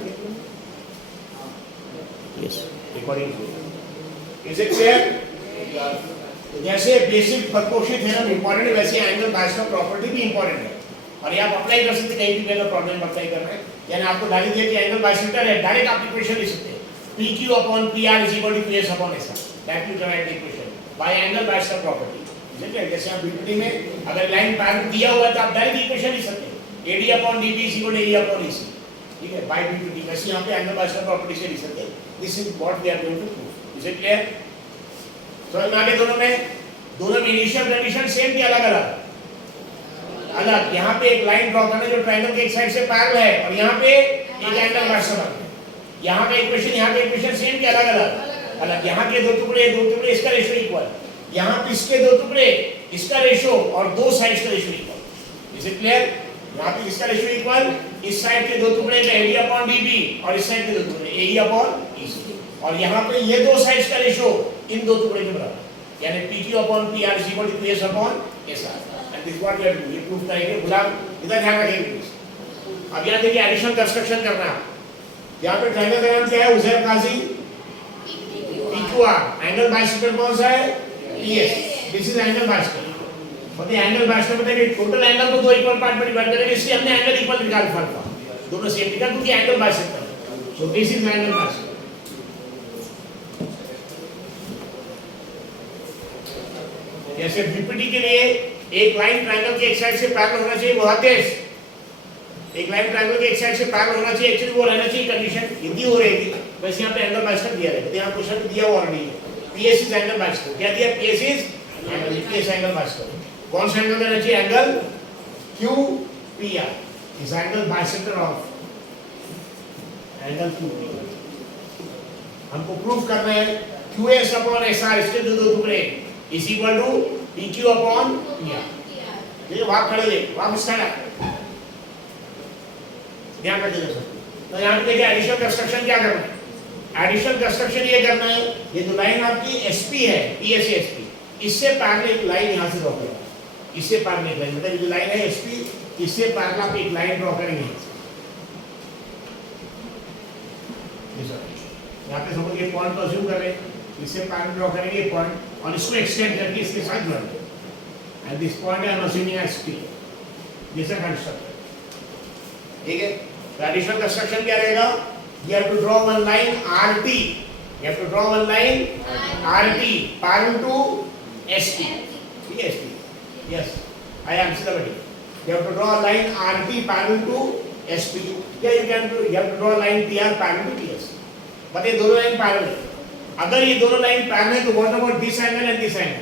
yes, recording. Is it clear? जैसे basic proportion theorem important है, वैसे angle bisector property भी important है, और ये आप अप्लाई कर सकते हैं कहीं भी अगर प्रॉब्लम अप्लाई करना है। यानी आपको डायरेक्ट दिया कि एंगल बाइसेक्टर है, डायरेक्ट आप इक्वेशन लिख सकते हैं PQ upon PR is equal to QS upon SR, that you can write the equation by angle bisector property. ठीक है? जैसे आप बीपीटी में अगर लाइन पैरेलल दिया हुआ है तो आप डायरेक्ट इक्वेशन लिख सकते हैं AD upon DB is equal to AE upon EC, ठीक है? बाय बीपीटी वैसे यहाँ पे एंगल बाइस्टर प्रॉपर्टी से लिख सकते हैं। This is what we are going to prove. Is it clear? समझ में आ गया? दोनों में इनिशियल कंडीशन सेम थी, अलग अलग अलग। यहाँ पे एक लाइन ड्रॉ करना जो ट्रायंगल के एक साइड से पैरेलल है, और यहाँ पे एक एंगल बाइस्टर बना। यहाँ का इक्वेशन, यहाँ का इक्वेशन सेम थी, अलग अलग अलग। यहाँ के दो टुकड़े, इसका रेशियो इक्वल, यहाँ पे इसके दो टुकड़े, इसका रेशियो, और दो साइड्स का ratio equal. Is it clear? यहाँ पे इसका रेशियो इक्वल, इस साइड के दो टुकड़े का AD अपॉन DB और इस साइड के दो टुकड़े AE अपॉन EC, और यहाँ पे ये दो साइड्स का रेशियो इन दो टुकड़े के बराबर, यानी PQ upon PR is equal to QS upon SR, and this what we are doing. ये प्रूफ करेंगे। गुलाम इधर ध्यान रखिए प्लीज। अब यहाँ देखिए एडिशनल कंस्ट्रक्शन करना है। यहाँ पे ट्रायंगल का नाम क्या है? उजैर काजी PQR। एंगल बाइसेक्टर कौन सा है? PS। This is angle bisector. मतलब एंगल बाइसेक्टर मतलब कि टोटल एंगल को दो इक्वल पार्ट में डिवाइड करेंगे, इसलिए हमने एंगल इक्वल निकाल फर्क दोनों सेम निकाल, क्योंकि angle bisector. So this is angle bisector. जैसे बीपीटी के लिए एक लाइन ट्रायंगल के एक साइड से पैरेलल होना चाहिए, वो आदेश एक लाइन ट्रायंगल के एक साइड से पैरेलल होना चाहिए, एक्चुअली वो रहना चाहिए कंडीशन, हिंदी हो रहेगी। वैसे यहाँ पे एंगल बाइसेक्टर दिया रहेगा, यहाँ क्वेश्चन दिया हुआ ऑलरेडी है। PS इज एंगल बाइसेक्टर, क्या दिया? PS is angle bisector. कौन सा एंगल देना चाहिए? Angle Q PR is angle bisector of angle QP. हमको प्रूफ करना है QS upon SR इसके दो टुकड़े is equal to PQ upon PR. ये वहाँ खड़े ले, वहाँ स्टैंड ध्यान रखिए सर। तो यहाँ पे देखिए एडिशनल कंस्ट्रक्शन क्या करना है। एडिशनल कंस्ट्रक्शन ये करना है, ये जो लाइन आपकी SP है, PS से SP, इससे पैरेलल एक लाइन यहाँ से ड्रॉ करेंगे। इससे पैरेलल एक लाइन, मतलब ये जो लाइन है SP, इससे पैरेलल आप एक लाइन ड्रॉ करेंगे। यहाँ पे सपोज ये पॉइंट को अज्यूम कर रहे हैं, इससे पैरेलल ड्रॉ करेंगे पॉइंट और इसको एक्सटेंड करके इसके साथ जोड़ देंगे। And this point I am assuming as P, this is construction. ठीक है, तो एडिशनल कंस्ट्रक्शन क्या रहेगा? You have to draw one line RT. You have to draw one line RT parallel to SP. SP. Yes, I answer the question. You have to draw a line RT parallel to SP. Yeah, you have to draw a line PR parallel to PS. But ये दोनों line parallel है। अगर ये दोनों line parallel है तो what about this angle and this angle?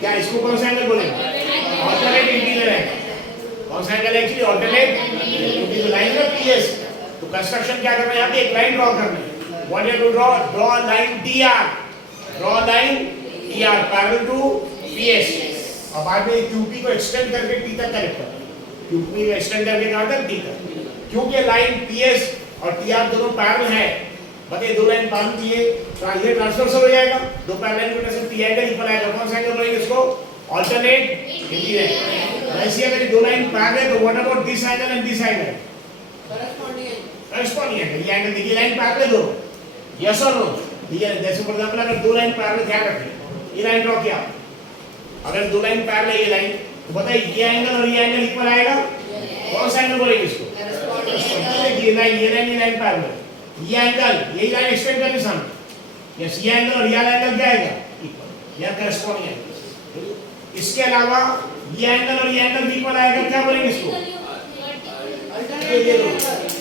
क्या इसको कौन सा एंगल बोलेंगे? Alternate interior angle. कौन सा angle actually? Alternate interior line है PS। तो कंस्ट्रक्शन क्या करना है? यहाँ पे एक लाइन ड्रॉ करना है। What you have to draw line TR, draw line TR parallel to PS। अब बाद में QP को एक्सटेंड करके T तक कनेक्ट करना है। QP को एक्सटेंड करके कहाँ तक? T तक। क्योंकि लाइन PS और TR दोनों पैरेलल है, बताइए दो लाइन पैरेलल की है तो ये ट्रांसवर्सल हो जाएगा। दो पैरेलल की वजह से T एंगल इक्वल आएगा। कौन सा एंगल बोलेंगे इसको? Alternate interior. ऐसे अगर दो लाइन पैरेलल है तो what about this angle and this angle? Corresponding angle. ये एंगल देखिए लाइन पैरेलल है दो, यस और नो? ये जैसे फॉर एग्जांपल अगर दो लाइन पैरेलल, ध्यान रखिए ये लाइन ड्रॉ किया, अगर दो लाइन पैरेलल है ये लाइन, तो बताइए ये एंगल और ये एंगल इक्वल आएगा। कौन सा एंगल बोलेंगे इसको? ये लाइन पैरेलल, ये एंगल यही लाइन एक्सटेंड करके सामने, यस ये एंगल और ये एंगल क्या आएगा? इक्वल, या करेस्पॉन्डिंग एंगल। इसके अलावा ये एंगल और ये एंगल इक्वल आएगा, क्या बोलेंगे इसको? ये दो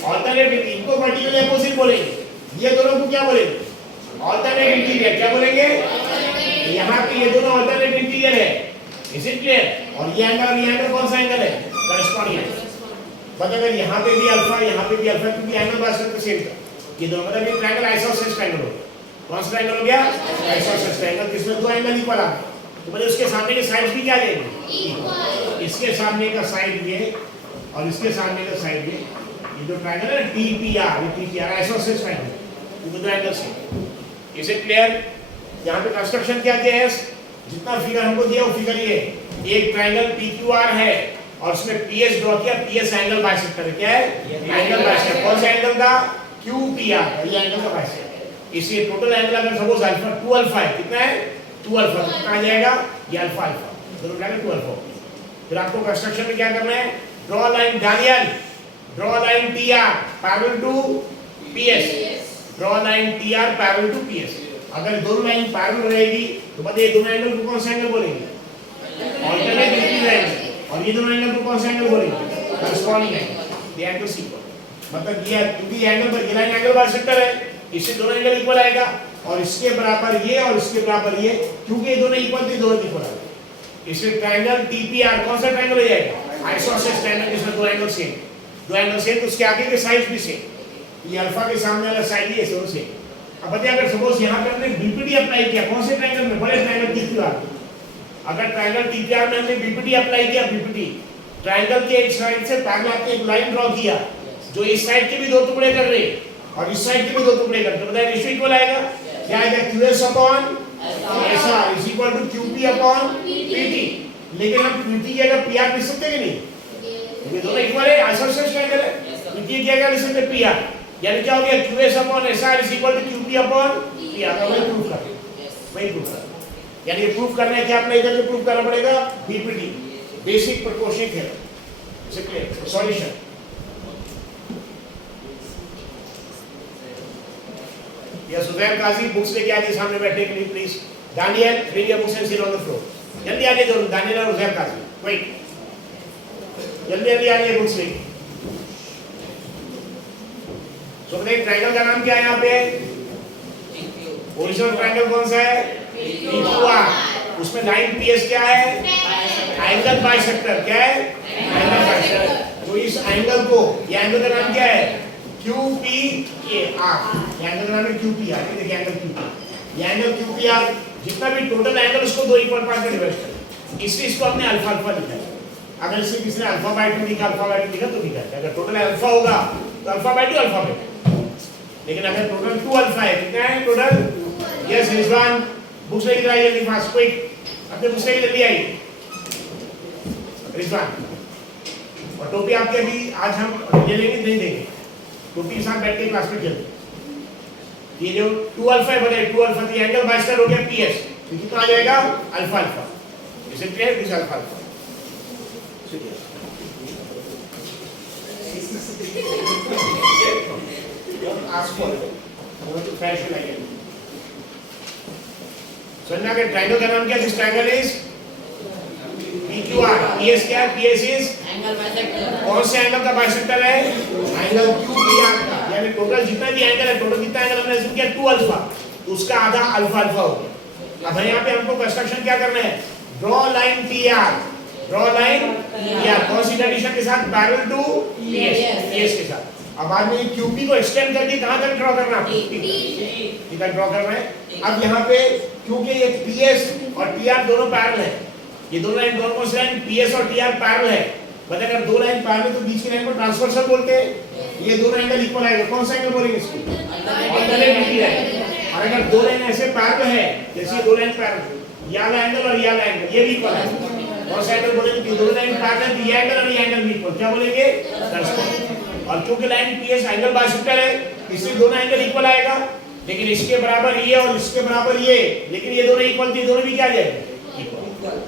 ऑल्टरनेट, इनको वर्टिकल अपोजिट बोलेंगे। ये दोनों को क्या बोलेंगे? Alternate interior. क्या बोलेंगे? यहाँ पे ये दोनों ऑल्टरनेट इंटीरियर है, इज इट क्लियर? और ये एंगल कौन सा एंगल है? Corresponding angle. मतलब अगर यहाँ पे भी अल्फा, यहाँ पे भी अल्फा, क्योंकि एंगल बाइसेक्टर सेम था, ये दोनों मतलब ये ट्रायंगल आइसोसेलेस ट्रायंगल हो गया। कौन सा ट्रायंगल हो गया? आइसोसेलेस ट्रायंगल, जिसमें दो एंगल इक्वल आ गए। तो मतलब उसके सामने के साइड भी क्या देंगे? इसके सामने का साइड ये और इसके सामने का साइड ये जो ट्रायंगल है TPR, ये TPR आइसोसेलेस ट्रायंगल, ये दो एंगल से। Is it clear? यहाँ पे कंस्ट्रक्शन क्या किया है? जितना फिगर हमको दिया वो फिगर ये एक ट्रायंगल PQR है और उसमें PS ड्रॉ किया। PS एंगल बाइसेक्टर है। क्या है? Angle bisector. कौन सा एंगल का? QPR, ये एंगल का बाइसेक्टर। इसलिए टोटल एंगल अगर सपोज अल्फा 2 अल्फा है, कितना है? 2 अल्फा। कितना आ जाएगा? ये अल्फा अल्फा दोनों क्या है? 2 अल्फा। फिर आपको कंस्ट्रक्शन में क्या करना है? Draw line Daniel, draw line TR parallel to PS, draw line TR parallel to PS। अगर दोनों लाइन पैरेलल रहेगी तो बताइए दोनों एंगल को कौन सा एंगल बोलेंगे? Alternate interior angle. और ये दोनों एंगल को कौन सा एंगल बोलेंगे? Corresponding angle. They are two equal. मतलब ये क्योंकि एंगल पर ये लाइन एंगल बाइसेक्टर है, इससे दोनों एंगल इक्वल आएगा और इसके बराबर ये और इसके बराबर ये, क्योंकि ये दोनों इक्वल थे, दोनों इक्वल आ गए। इससे ट्रायंगल TPR कौन सा ट्रायंगल हो जाएगा? आइसोसेलेस ट्रायंगल, जिसमें दो एंगल सेम, दो एंगल सेम, तो उसके आगे के साइड भी सेम। ये अल्फा के सामने वाला साइड ये दोनों सेम। अब बताइए अगर सपोज यहाँ पे हमने BPT अप्लाई किया, कौन से ट्रायंगल में? बड़े ट्रायंगल TPR। अगर ट्रायंगल TPR में हमने BPT अप्लाई किया, BPT ट्रायंगल के एक साइड से पैरेलल आपने एक लाइन ड्रॉ किया जो इस साइड के भी दो टुकड़े कर रहे और इस साइड के भी दो टुकड़े कर रहे, तो बताइए रेशियो इक्वल आएगा। क्या आएगा? QS upon SR is equal to QP upon PT। लेकिन हम PT की जगह PR लिख सकते हैं कि नहीं? ये दोनों इक्वल है, आइसोसेलेस ट्रायंगल है। PT की जगह लिख सकते हैं PR, यानी क्या हो गया? QS upon SR is equal to QP upon PR। वही प्रूफ कर, वही प्रूफ कर, यानी ये प्रूफ करने क्या अप्लाई करके प्रूफ करना पड़ेगा? BPT, basic proportional theorem. Is it clear? Solution या सुजैन काजी बुक्स लेके आइए सामने बैठने के लिए please. Daniyal bring your books and sit on the floor. जल्दी आइए दोनों, दानियल और सुजैन काजी, वेट, जल्दी जल्दी आइए बुक्स लेके। सो बताइए ट्रायंगल का नाम क्या है यहाँ पे? ओरिजिनल ट्रायंगल कौन सा है? PQR। उसमें लाइन PS क्या है? एंगल बाइसेक्टर क्या है? Angle bisector. तो इस एंगल को, ये एंगल का नाम क्या है? QPAR। ये एंगल का नाम है QPR। देखिए एंगल QPR, ये एंगल QPR जितना भी टोटल एंगल उसको दो इक्वल पार्ट में डिवाइड कर, इसलिए इसको हमने अल्फा अल्फा लिखा है। अगर इसे किसी ने अल्फा बाय 2 लिखा, अल्फा बाय 2 लिखा तो लिखा है। अगर टोटल अल्फा होगा तो अल्फा बाय 2 अल्फा बाय 2, लेकिन अगर टोटल 2 अल्फा है, कितना है टोटल? यस रिजवान, बुक्स लेके आइए जल्दी, फास्ट क्विक, अपने बुक्स लेके जल्दी आइए रिजवान। और टोपी आपके अभी आज हम ये लेंगे नहीं देंगे, टोपी के साथ बैठ के क्लास में चलते। ये जो 2 अल्फा है बताइए, 2 अल्फा तो एंगल बाइसेक्टर हो गया PS, तो कितना आ जाएगा? Alpha alpha. इसे clear? This alpha alpha. Ask for it. Go to fashion again. समझना कि ट्रायंगल का नाम क्या है? This triangle is PQR। PS क्या है? PS is angle bisector. कौन से एंगल का बाइसेक्टर है? एंगल QPR का। यानी टोटल जितना भी एंगल है, टोटल कितना एंगल हमने अज्यूम किया? 2 अल्फा, तो उसका आधा अल्फा अल्फा हो गया। अब यहाँ पे हमको कंस्ट्रक्शन क्या करना है? Draw line PR, draw line PR कौन सी कंडीशन के साथ? पैरेलल टू PS के साथ। अब बाद में QP को एक्सटेंड करके कहां तक ड्रॉ करना है? इधर ड्रॉ करना है। अब यहाँ पे क्योंकि ये PS और TR दोनों पैरेलल है, ये दोनों लाइन कौन सी लाइन? PS और TR पैरेलल है। मतलब अगर दो लाइन पैरेलल तो बीच की लाइन को ट्रांसवर्सल बोलते हैं। ये दोनों एंगल इक्वल आएगा, कौन सा एंगल बोलेंगे इसको? Alternative line. और अगर दो लाइन ऐसे पैरेलल है, जैसे दो लाइन पैरेलल, ये वाला एंगल और ये वाला एंगल, ये भी इक्वल है, कौन सा एंगल बोलेंगे? कि दोनों लाइन पैरेलल है, ये एंगल और ये एंगल भी इक्वल, क्या बोलेंगे? और क्योंकि लाइन PS एंगल बाइसेक्टर है, इसलिए दोनों एंगल इक्वल आएगा। लेकिन इसके बराबर ये और इसके बराबर ये, लेकिन ये दोनों इक्वल थी, दोनों भी क्या जाएंगे? इक्वल।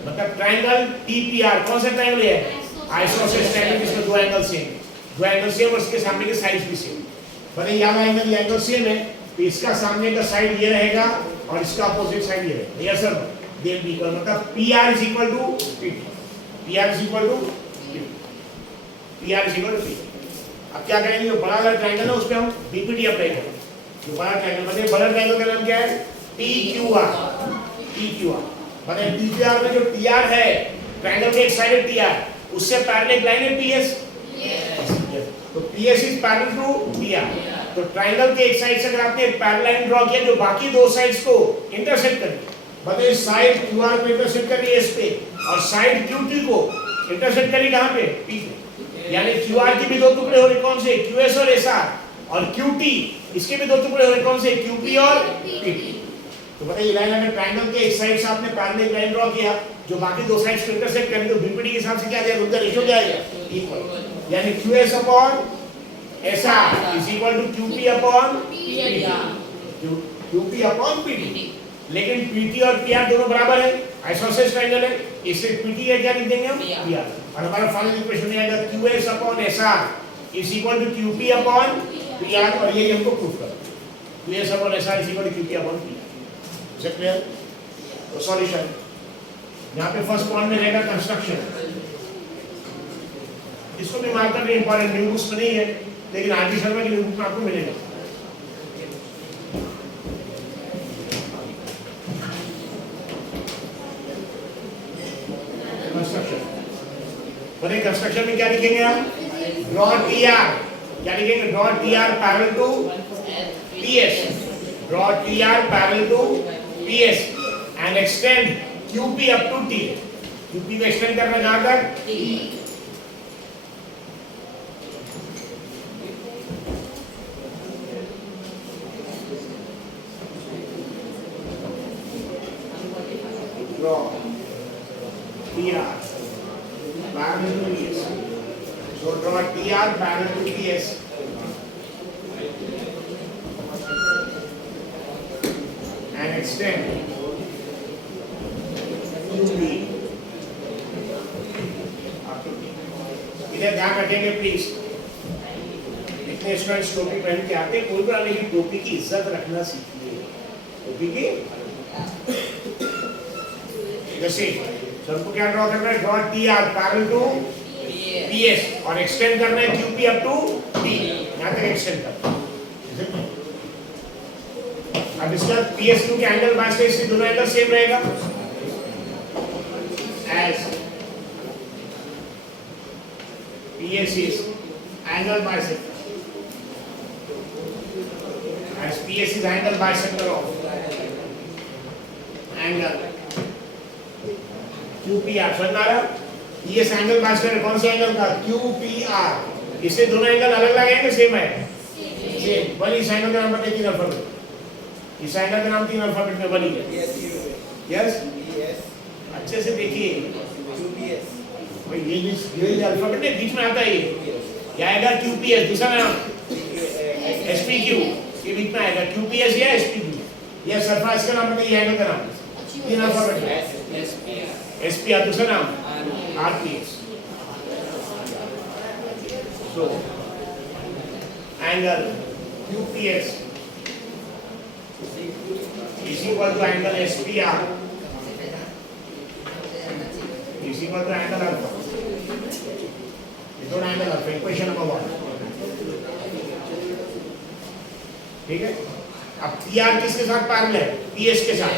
मतलब ट्रायंगल TPR कौन सा ट्रायंगल है? आइसोसेलेस ट्रायंगल, जिसमें दो एंगल सेम, दो एंगल सेम और उसके सामने के साइड्स भी सेम। भले ये वाला एंगल, ये एंगल सेम है, तो इसका सामने का साइड ये रहेगा और इसका अपोजिट साइड ये रहेगा। Yes sir, they will be equal. मतलब PR is equal to PT, PR is equal to PR is equal to PT। अब क्या करेंगे? जो बड़ा वाला ट्रायंगल है उस पे हम BPT अप्लाई करेंगे। जो बड़ा ट्रायंगल, मतलब बड़ा ट्रायंगल का नाम क्या है? TQR। TQR मतलब TQR में जो TR है, ट्रायंगल के एक साइड है TR, उससे पैरेलल एक लाइन है PS। तो PS is parallel to TR। तो ट्रायंगल के एक साइड से अगर आपने एक पैरेलल लाइन ड्रॉ किया जो बाकी दो साइड्स को इंटरसेक्ट करे, मतलब साइड QR को इंटरसेक्ट करिए इस पे, और साइड QT को इंटरसेक्ट करिए कहां पे? P पे। यानी QR के भी दो टुकड़े हो रहे, कौन से? QS और SR। और QT इसके भी दो टुकड़े हो रहे, कौन से? QP और PT। तो बताइए लाइन अगर ट्रायंगल के एक साइड से आपने पैरेलल लाइन ड्रॉ किया जो बाकी दो साइड्स को इंटरसेक्ट करें, तो BPT के हिसाब से क्या जाएगा? उनका रेशियो क्या आएगा? इक्वल। यानी QS upon SR is equal to QP upon PT, QP upon PT। लेकिन PT और PR दोनों बराबर है, आइसोसेलेस ट्रायंगल है, इससे PT है क्या लिख देंगे हम? PR। और हमारा फाइनल इक्वेशन में आएगा QS upon SR is equal to QP upon PR। और ये हमको प्रूफ करना है, QS upon SR is equal to QP upon PR। Is it clear? तो सॉल्यूशन यहाँ पे फर्स्ट पॉइंट में रहेगा कंस्ट्रक्शन। इसको भी मार्क करना इंपॉर्टेंट, न्यू बुक्स में नहीं है, लेकिन आरटी शर्मा की न्यू बुक में आपको मिलेगा। कंस्ट्रक्शन, बने कंस्ट्रक्शन में क्या लिखेंगे आप? ड्रॉ TR, क्या लिखेंगे? Draw TR parallel to PS, draw TR parallel to PS and extend QP up to T। QP को एक्सटेंड करना कहां तक? T। Draw TR parallel to PS, so draw TR parallel to PS and extend QP up to T। इधर ध्यान रखेंगे please, इतने students टोपी पहन के आते हैं, कोई बात नहीं, टोपी की इज्जत रखना सीखिए। टोपी की जैसे सर को क्या ड्रॉ करना है? Draw TR parallel to PS और एक्सटेंड करना है QP अप टू T, यहां तक एक्सटेंड करना है। अब इसका PS2 के एंगल बाइसेक्टर से दोनों एंगल सेम रहेगा। As PS is angle bisector. As PS is angle bisector of angle QPR. समझना रहा? PS angle bisector कौन से एंगल का? QPR. इससे दोनों एंगल अलग अलग हैं कि सेम है? सेम. बनी इस एंगल का नाम बताइए तीन अल्फाबेट. इस एंगल का नाम तीन अल्फाबेट में बनी है. यस. अच्छे से देखिए. भाई ये अल्फाबेट है बीच में आता है ये. क्या आएगा? QPS. दूसरा नाम SPQ. ये बीच में आएगा. QPS या SPQ. ये सरफेस का नाम बताइए. एंगल का नाम तीन अल्फाबेट है. SPR. दूसरा नाम RPS. So angle QPS is equal to angle SPR is equal to angle alpha. ये दोनों एंगल alpha. Equation number 1. ठीक है. अब PR किसके साथ पैरेलल है? PS के साथ.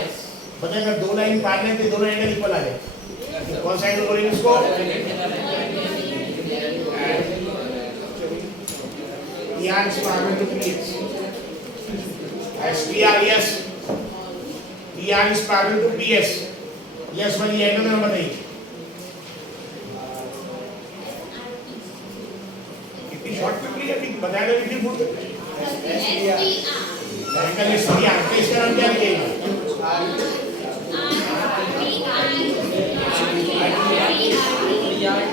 पता है अगर दो लाइन पैरेलल है तो दोनों एंगल इक्वल आ जाए. कौन सा एंगल बोलेंगे इसको? PR is parallel to PS. SPR, yes. PR is parallel to PS. Yes, वाली एंगल में बताइए. कितनी शॉर्ट में क्लियर थी? बताया कितनी फुट? Angle SPR. इसका नाम क्या लिखेगा?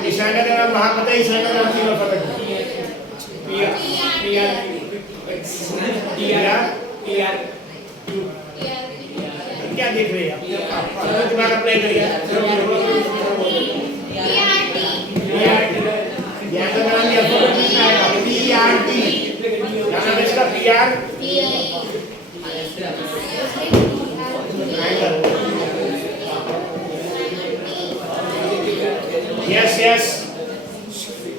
इस एंगल का नाम वहाँ बताइए. इस एंगल का नाम तीन अल्फाबेट. क्या देख रहे हैं आप? दिमाग अप्लाई करिए. यहाँ का नाम ये अल्फाबेट लिखना है. PRT. क्या नाम है इसका? PR. Yes, yes.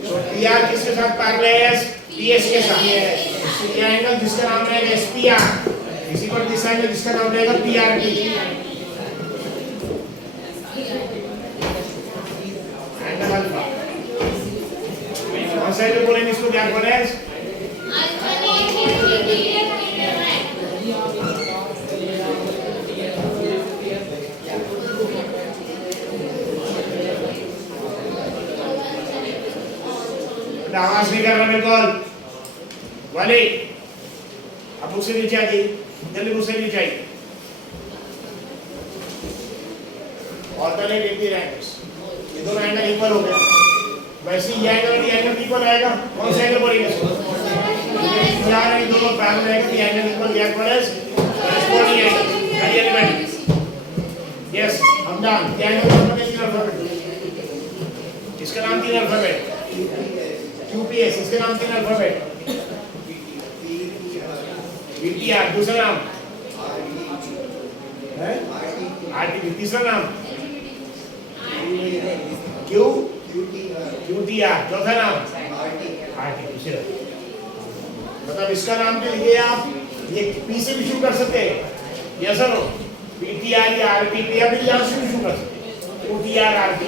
So PR किसके साथ पैरेलल है? PS के साथ. ये एंगल जिसका नाम है SPR. इसी पर दिस एंगल जिसका नाम रहेगा PRT. Angle alpha. कौन सा एंगल बोलेंगे इसको? क्या बोले? आवाज नहीं कर रहा बिल्कुल. वाले अब मुझसे नीचे आ जाइए. जल्दी मुझसे नीचे आइए. Alternate angle angles. ये दोनों एंगल इक्वल हो गए. वैसे ये एंगल इक्वल आएगा. कौन सा एंगल बोलेंगे इसको? यार ये दोनों पैरेलल है कि एंगल इक्वल या इक्वल है corresponding angle. Are you ready? Yes. हम डन. क्या एंगल का बताइए? तीन अल्फाबेट. इसका नाम तीन अल्फाबेट. QPS. इसके नाम तीन अल्फाबेट. VPR. दूसरा नाम है RT. तीसरा नाम QTR. चौथा नाम RT. मतलब इसका नाम भी लिखिए आप. ये P से भी शुरू कर सकते हैं. यस और नो? PTR या RT या भी यहाँ से भी शुरू कर सकते हैं. QTR RT.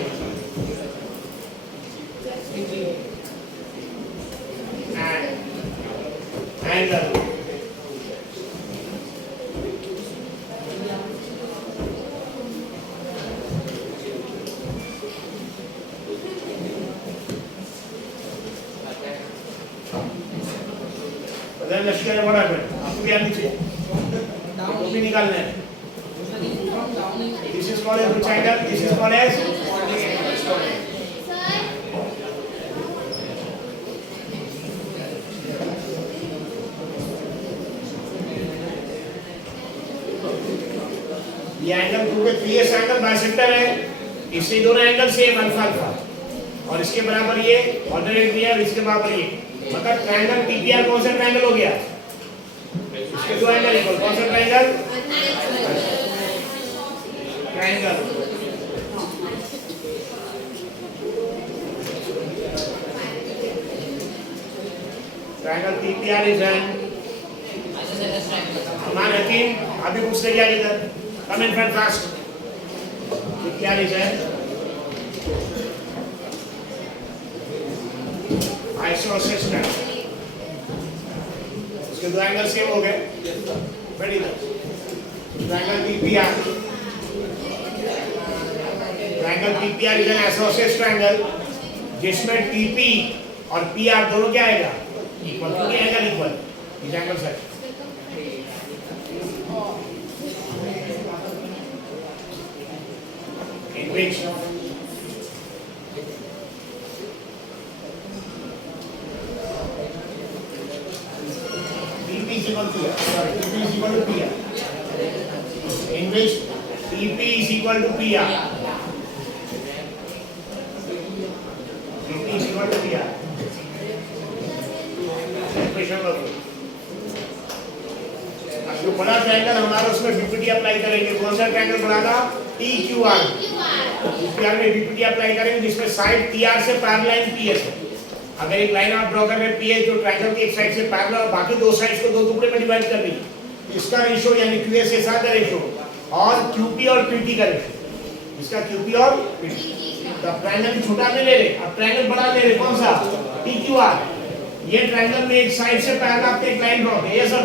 एंगल बदल लश्कर है. बड़ा आपको क्या नीचे कॉपी निकालना है. This is called as which angle? This is called as ये एंगल टू के PS एंगल बाइसेक्टर है. इससे दोनों एंगल सेम अल्फा अल्फा. और इसके बराबर ये ऑल्टरनेट भी है. इसके बराबर ये. मतलब ट्रायंगल PPR कौन सा ट्रायंगल हो गया? इसके दो एंगल इक्वल. कौन सा triangle? Triangle. Triangle PPR is an. हमारे यकीन अभी पूछ ले क्या इधर. Come in front fast. PPR is a isosceles triangle, उसके दो एंगल सेम हो गए, very good. Triangle PPR, triangle PPR is an isosceles triangle जिसमें टीपी और पीआर दोनों क्या आएगा, इक्वल, क्योंकि एंगल इक्वल, इस एंगल से in which TP is equal to PR, TP is equal to PR, in which TP is equal to PR, TP is equal to PR, equation of जो बड़ा triangle हमारा उसमें BPT apply करेंगे, कौन सा triangle बनाना, TQR, TQR में BPT apply करेंगे जिसमें साइड TR से पैरेलल PS है। अगर एक लाइन आप ड्रॉ कर रहे हैं PS जो ट्रायंगल की एक साइड से पैरेलल और बाकी दो साइड्स को दो टुकड़े में डिवाइड कर रही है, इसका रेशियो यानी QSSR का रेशियो और QP और PT का रेशियो, इसका QP और PT। तो अब ट्रायंगल छोटा नहीं ले रहे, अब ट्रायंगल बड़ा ले रहे, कौन सा, TQR। ये ट्रायंगल में एक साइड से पैरेलल आपने एक लाइन ड्रॉ की, ये सर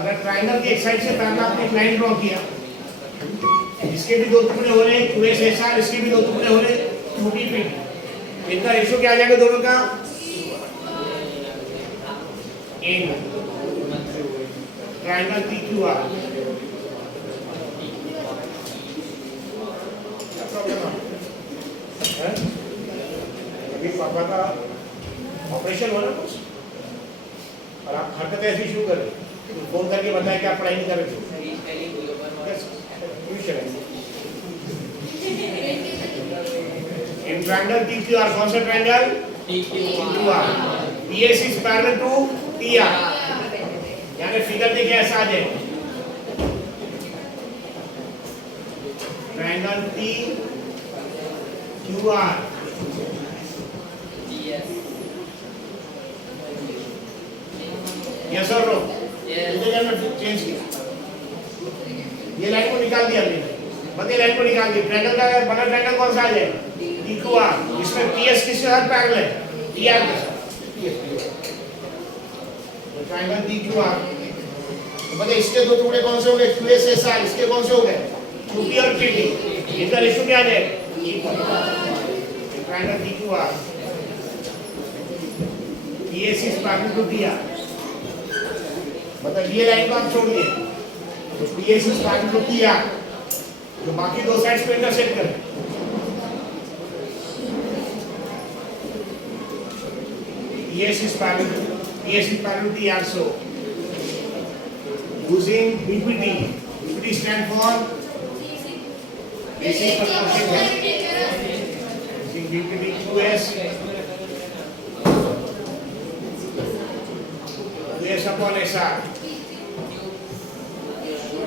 अगर ट्रायंगल की एक साइड से पैरेलल आपने एक लाइन ड्रॉ किया, इसके भी दो टुकड़े हो रहे हैं QSSR, इसके भी दो टुकड़े हो रहे हैं QP PT, इनका रेशियो क्या आ जाएगा दोनों का, ट्रायंगल TQR। क्या प्रॉब्लम है? अभी पापा का ऑपरेशन हो ना कुछ और आप हरकत ऐसी शुरू कर रहे, फोन करके बताया कि आप पढ़ाई नहीं कर रहे थे। In triangle TQR, कौन सा triangle, TQR, PS is parallel to TR, यानी फिगर देखिए ऐसा आ जाए, ट्रायंगल TQR, यस और नो, चेंज किया, ये लाइन को निकाल दिया हमने, बड़ी लाइन को निकाल दी, ट्रायंगल का बड़ा ट्रायंगल कौन सा आ जाएगा, TQR, इसमें PS किसके साथ पैरेलल है, TR के साथ, तो ट्रायंगल TQR, तो बताइए इसके दो टुकड़े कौन से हो गए, QSSR, इसके कौन से हो गए, QP और PT, इनका रेशियो क्या आ जाएगा, triangle TQR, PS is parallel to TR, मतलब ये लाइन को आप छोड़ दिए, तो PS is parallel to TR, जो बाकी दो साइड्स को इंटरसेक्ट करें, PS is parallel to TR, so using BPT, BPT stand for basic proportion test, using BPT QS upon SR,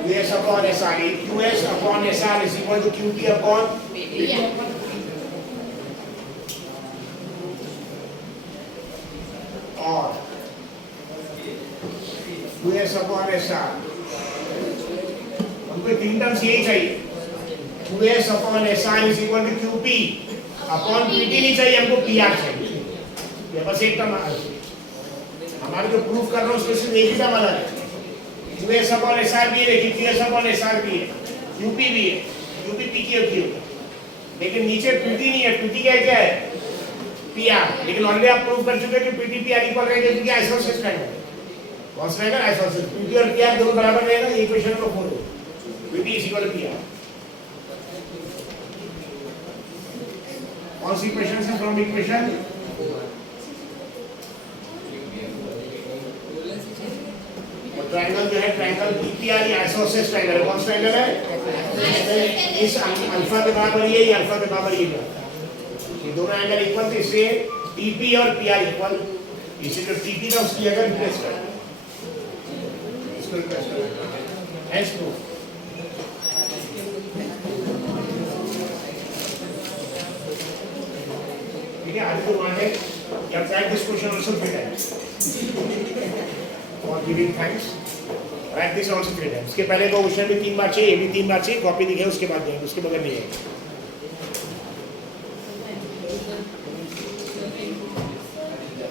QS upon SR, QS upon SR is equal to QP upon PT. और QS upon SR, हमको तीन terms यही चाहिए, QS upon SR is equal to QP upon PT नहीं चाहिए, हमको PR चाहिए, ये बस एक टर्म हमारे जो प्रूफ कर रहे हो उसमें सिर्फ एक ही टर्म अलग है, QS upon SR भी है, लेकिन QS upon SR भी है, QP भी है, QP PT और Q, लेकिन नीचे PT नहीं है, PT क्या है, PR, लेकिन ऑलरेडी आप प्रूफ कर चुके हैं कि PT PR इक्वल रहेगा क्योंकि आइसोसेलेस ट्रायंगल, कौन सा रहेगा, आइसोसेलेस, PT और PR दोनों बराबर रहेगा, ये इक्वेशन को खोलो, PT is equal to PR, कौन सी इक्वेशन से, फ्रॉम इक्वेशन ट्रायंगल जो है, ट्रायंगल PPR ये आइसोसेलेस ट्रायंगल है, कौन सा ट्रायंगल है, इस अल्फा के बराबर ये अल्फा के बराबर ये दोनों एंगल इक्वल, तो इससे TP और PR इक्वल, इसे जो TP था उसकी जगह रिप्लेस कर, इसको रिप्लेस कर, हेंस प्रूफ। ठीक है, आज तो माने you have tried this question also 3 times for giving thanks, write this also 3 times, इसके पहले को क्वेश्चन भी 3 बार चाहिए, ये भी 3 बार चाहिए, कॉपी दिखे उसके बाद देंगे, उसके बगैर नहीं है।